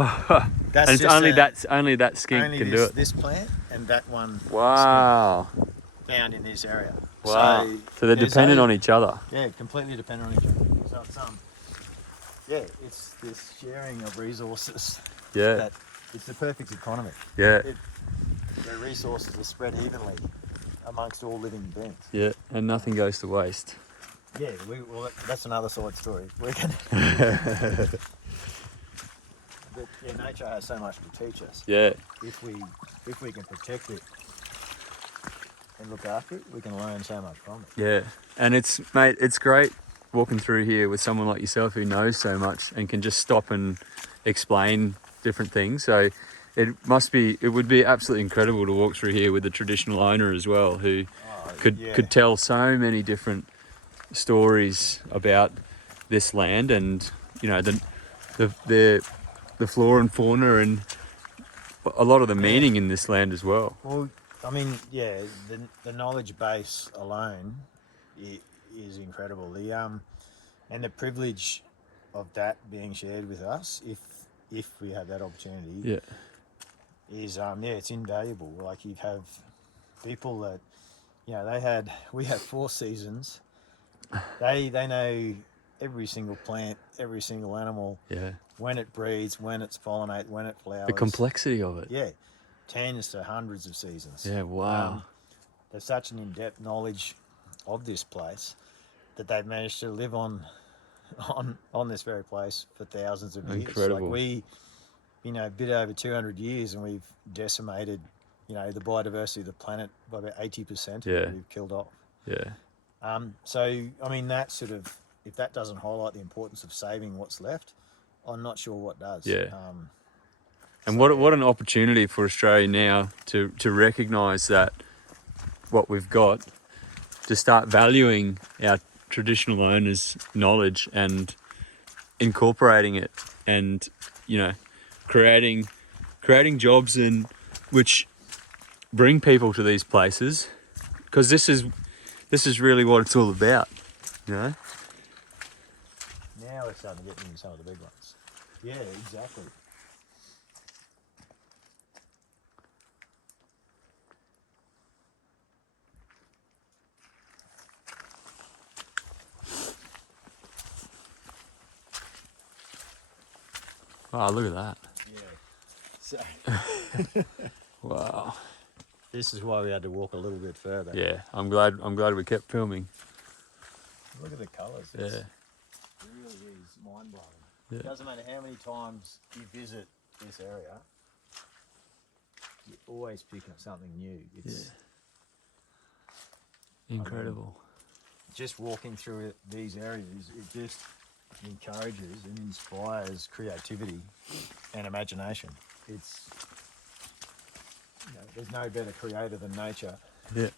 that's and it's only that skink can do it. This plant and that one skink found in this area. Wow. So they're dependent on each other. Yeah, completely dependent on each other. So it's it's this sharing of resources. Yeah. That it's the perfect economy. Yeah. The resources are spread evenly amongst all living beings. Yeah, and nothing goes to waste. Yeah, that's another side story. But nature has so much to teach us. Yeah. If we can protect it and look after it, we can learn so much from it. Yeah, and it's great walking through here with someone like yourself who knows so much and can just stop and explain different things. So it would be absolutely incredible to walk through here with the traditional owner as well, who could tell so many different stories about this land, and the flora and fauna and a lot of the meaning in this land as well. Well, I mean, the knowledge base alone is incredible. And the privilege of that being shared with us, if we have that opportunity, is it's invaluable. Like, you have people that we had 4 seasons. They know every single plant, every single animal. Yeah. When it breeds, when it's pollinated, when it flowers. The complexity of it. Yeah. Tens to hundreds of seasons. Yeah, wow. There's such an in-depth knowledge of this place that they've managed to live on this very place for thousands of years. Incredible. Like, a bit over 200 years, and we've decimated, the biodiversity of the planet by about 80%. Yeah. We've killed off. Yeah. So, I mean, that sort of, if that doesn't highlight the importance of saving what's left, I'm not sure what does. Yeah. And what an opportunity for Australia now to recognise that what we've got, to start valuing our traditional owners' knowledge and incorporating it and, you know, creating jobs and which bring people to these places, because this is really what it's all about, you know. Now we're starting to get into some of the big ones. Yeah, exactly. Wow, look at that. Yeah. So Wow. this is why we had to walk a little bit further. Yeah, I'm glad we kept filming. Look at the colours. Yeah. It really is mind blowing. Yeah. It doesn't matter how many times you visit this area, you're always picking up something new. It's Incredible. just walking through these areas, it just encourages and inspires creativity and imagination. It's, you know, there's no better creator than nature. Yeah.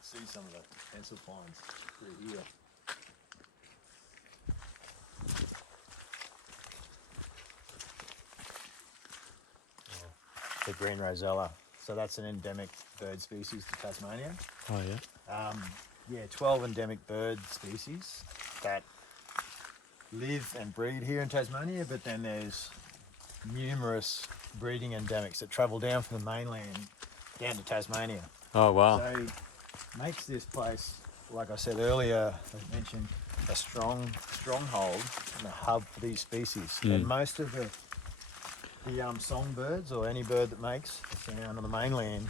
See some of the pencil pines through here. The green rosella. So that's an endemic bird species to Tasmania. Oh yeah. Yeah, 12 endemic bird species that live and breed here in Tasmania, but then there's numerous breeding endemics that travel down from the mainland down to Tasmania. Oh wow. So makes this place, like I said earlier, I mentioned, a stronghold and a hub for these species. And most of the songbirds, or any bird that makes a sound on the mainland,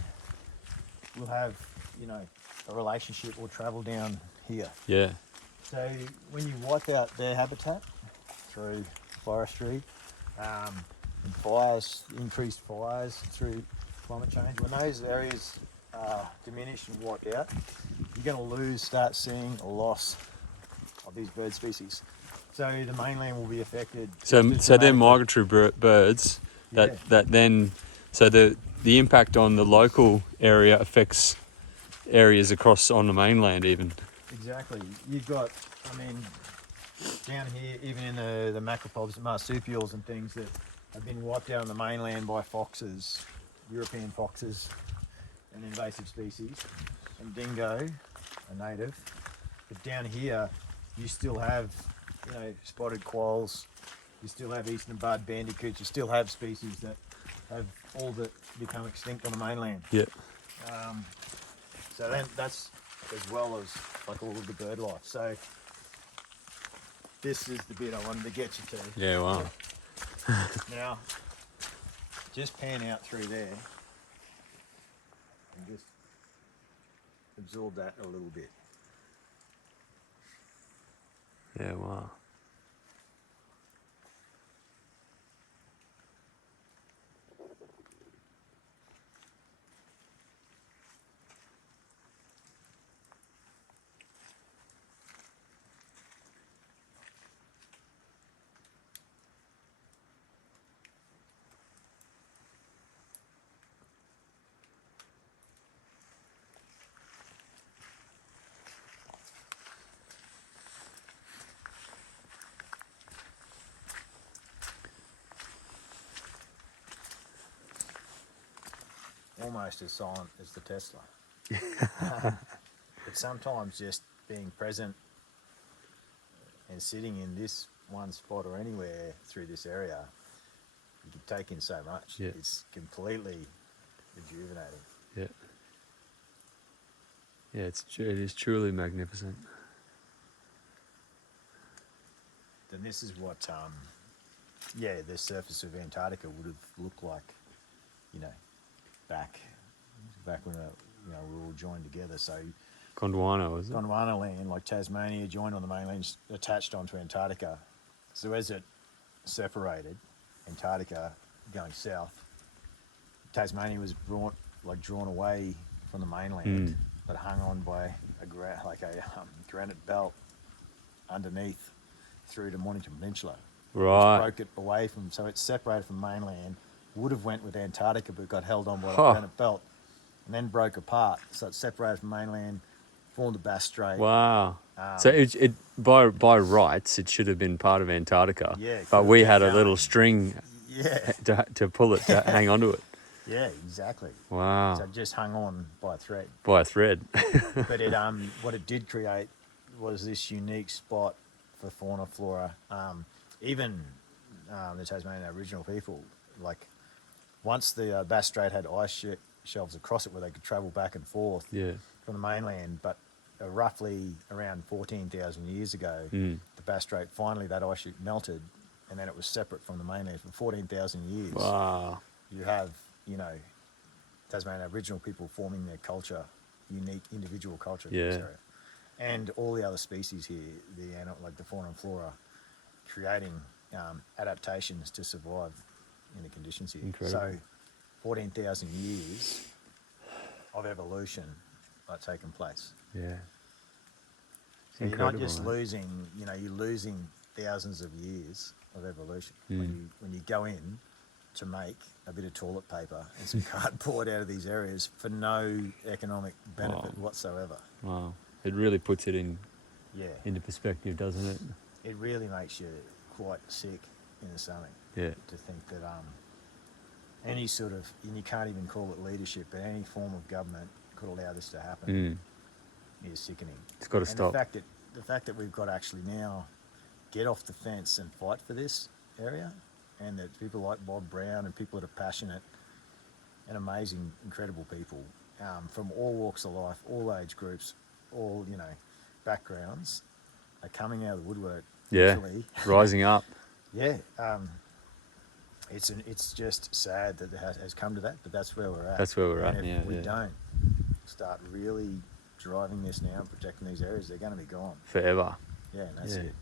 will have, you know, a relationship or travel down here. Yeah. So when you wipe out their habitat through forestry and fires, increased fires through climate change, when those areas are diminished and wiped out, you're going to start seeing a loss of these bird species. So the mainland will be affected. So they're migratory birds that then, so the impact on the local area affects areas across on the mainland even. Exactly. You've got, I mean, down here, even in the macropobs, marsupials and things that have been wiped out on the mainland by foxes, European foxes, an invasive species, and dingo, a native. But down here, you still have, you know, spotted quolls, you still have eastern barred bandicoots, you still have species that have all but become extinct on the mainland. Yeah. So then that's as well as like all of the bird life. So this is the bit I wanted to get you to. Yeah. Wow. Now, just pan out through there and just absorb that a little bit. Yeah. Wow. Almost as silent as the Tesla. But sometimes just being present and sitting in this one spot or anywhere through this area, you can take in so much. Yeah. It's completely rejuvenating. Yeah. Yeah. It is truly magnificent. Then this is what, the surface of Antarctica would have looked like, you know, back when we were all joined together. So Gondwana, was it? Gondwana land, like Tasmania, joined on the mainland, attached onto Antarctica. So as it separated, Antarctica going south, Tasmania was drawn away from the mainland, but hung on by a granite belt underneath through to Mornington Peninsula, Right. which broke it away from. So it's separated from mainland. Would have went with Antarctica, but got held on by that Huh. granite belt, and then broke apart. So it's separated from mainland, formed the Bass Strait. Wow. So it by rights it should have been part of Antarctica. Yeah, But could've we kept had a going. little string Yeah, to pull it to hang onto it. yeah, exactly. Wow. So it just hung on by a thread. By a thread. But what it did create was this unique spot for fauna, flora. Even the Tasmanian Aboriginal people, like once the Bass Strait had ice shelves across it where they could travel back and forth Yeah. from the mainland, but roughly around 14,000 years ago, the Bass Strait, finally that ice sheet melted, and then it was separate from the mainland for 14,000 years. Wow. You have, Tasmanian Aboriginal people forming their culture, unique individual culture in this Yeah. area. And all the other species here, like the fauna and flora, creating adaptations to survive in the conditions here. Incredible. So 14,000 years of evolution are taking place. Yeah. So you're not Incredible, just mate. losing, you're losing thousands of years of evolution when you go in to make a bit of toilet paper and some cardboard out of these areas for no economic benefit whatsoever. Wow. It really puts it Yeah, into perspective, doesn't it? it really makes you quite sick in the stomach Yeah. to think that any sort of, and you can't even call it leadership, but any form of government could allow this to happen is sickening. It's got to And stop. the fact that we've got to actually now get off the fence and fight for this area, and that people like Bob Brown and people that are passionate and amazing, incredible people from all walks of life, all age groups, all backgrounds, are coming out of the woodwork. Yeah. Literally. Rising up. Yeah. It's just sad that it has come to that, but that's where we're at. That's where we're And at, if yeah, we yeah. don't start really driving this now and protecting these areas, they're going to be gone. Forever. Yeah, and that's Yeah. it.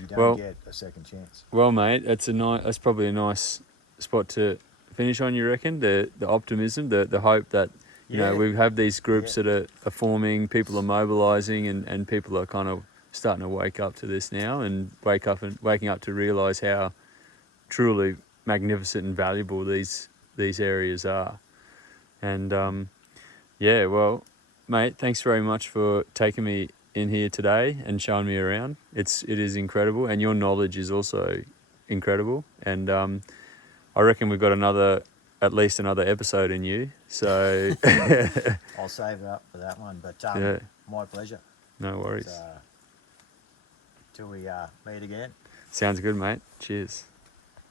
You don't Well- get a second chance. Well, mate, that's probably a nice spot to finish on, you reckon? The optimism, the hope that, Yeah. we have these groups Yeah. that are forming, people are mobilising, and people are kind of starting to wake up to this now and waking up to realise how truly magnificent and valuable these areas are. And well, mate, thanks very much for taking me in here today and showing me around. It is incredible, and your knowledge is also incredible. And I reckon we've got at least another episode in you. So I'll save it up for that one, but Yeah. my pleasure. no worries. Till we meet again. Sounds good, mate. Cheers.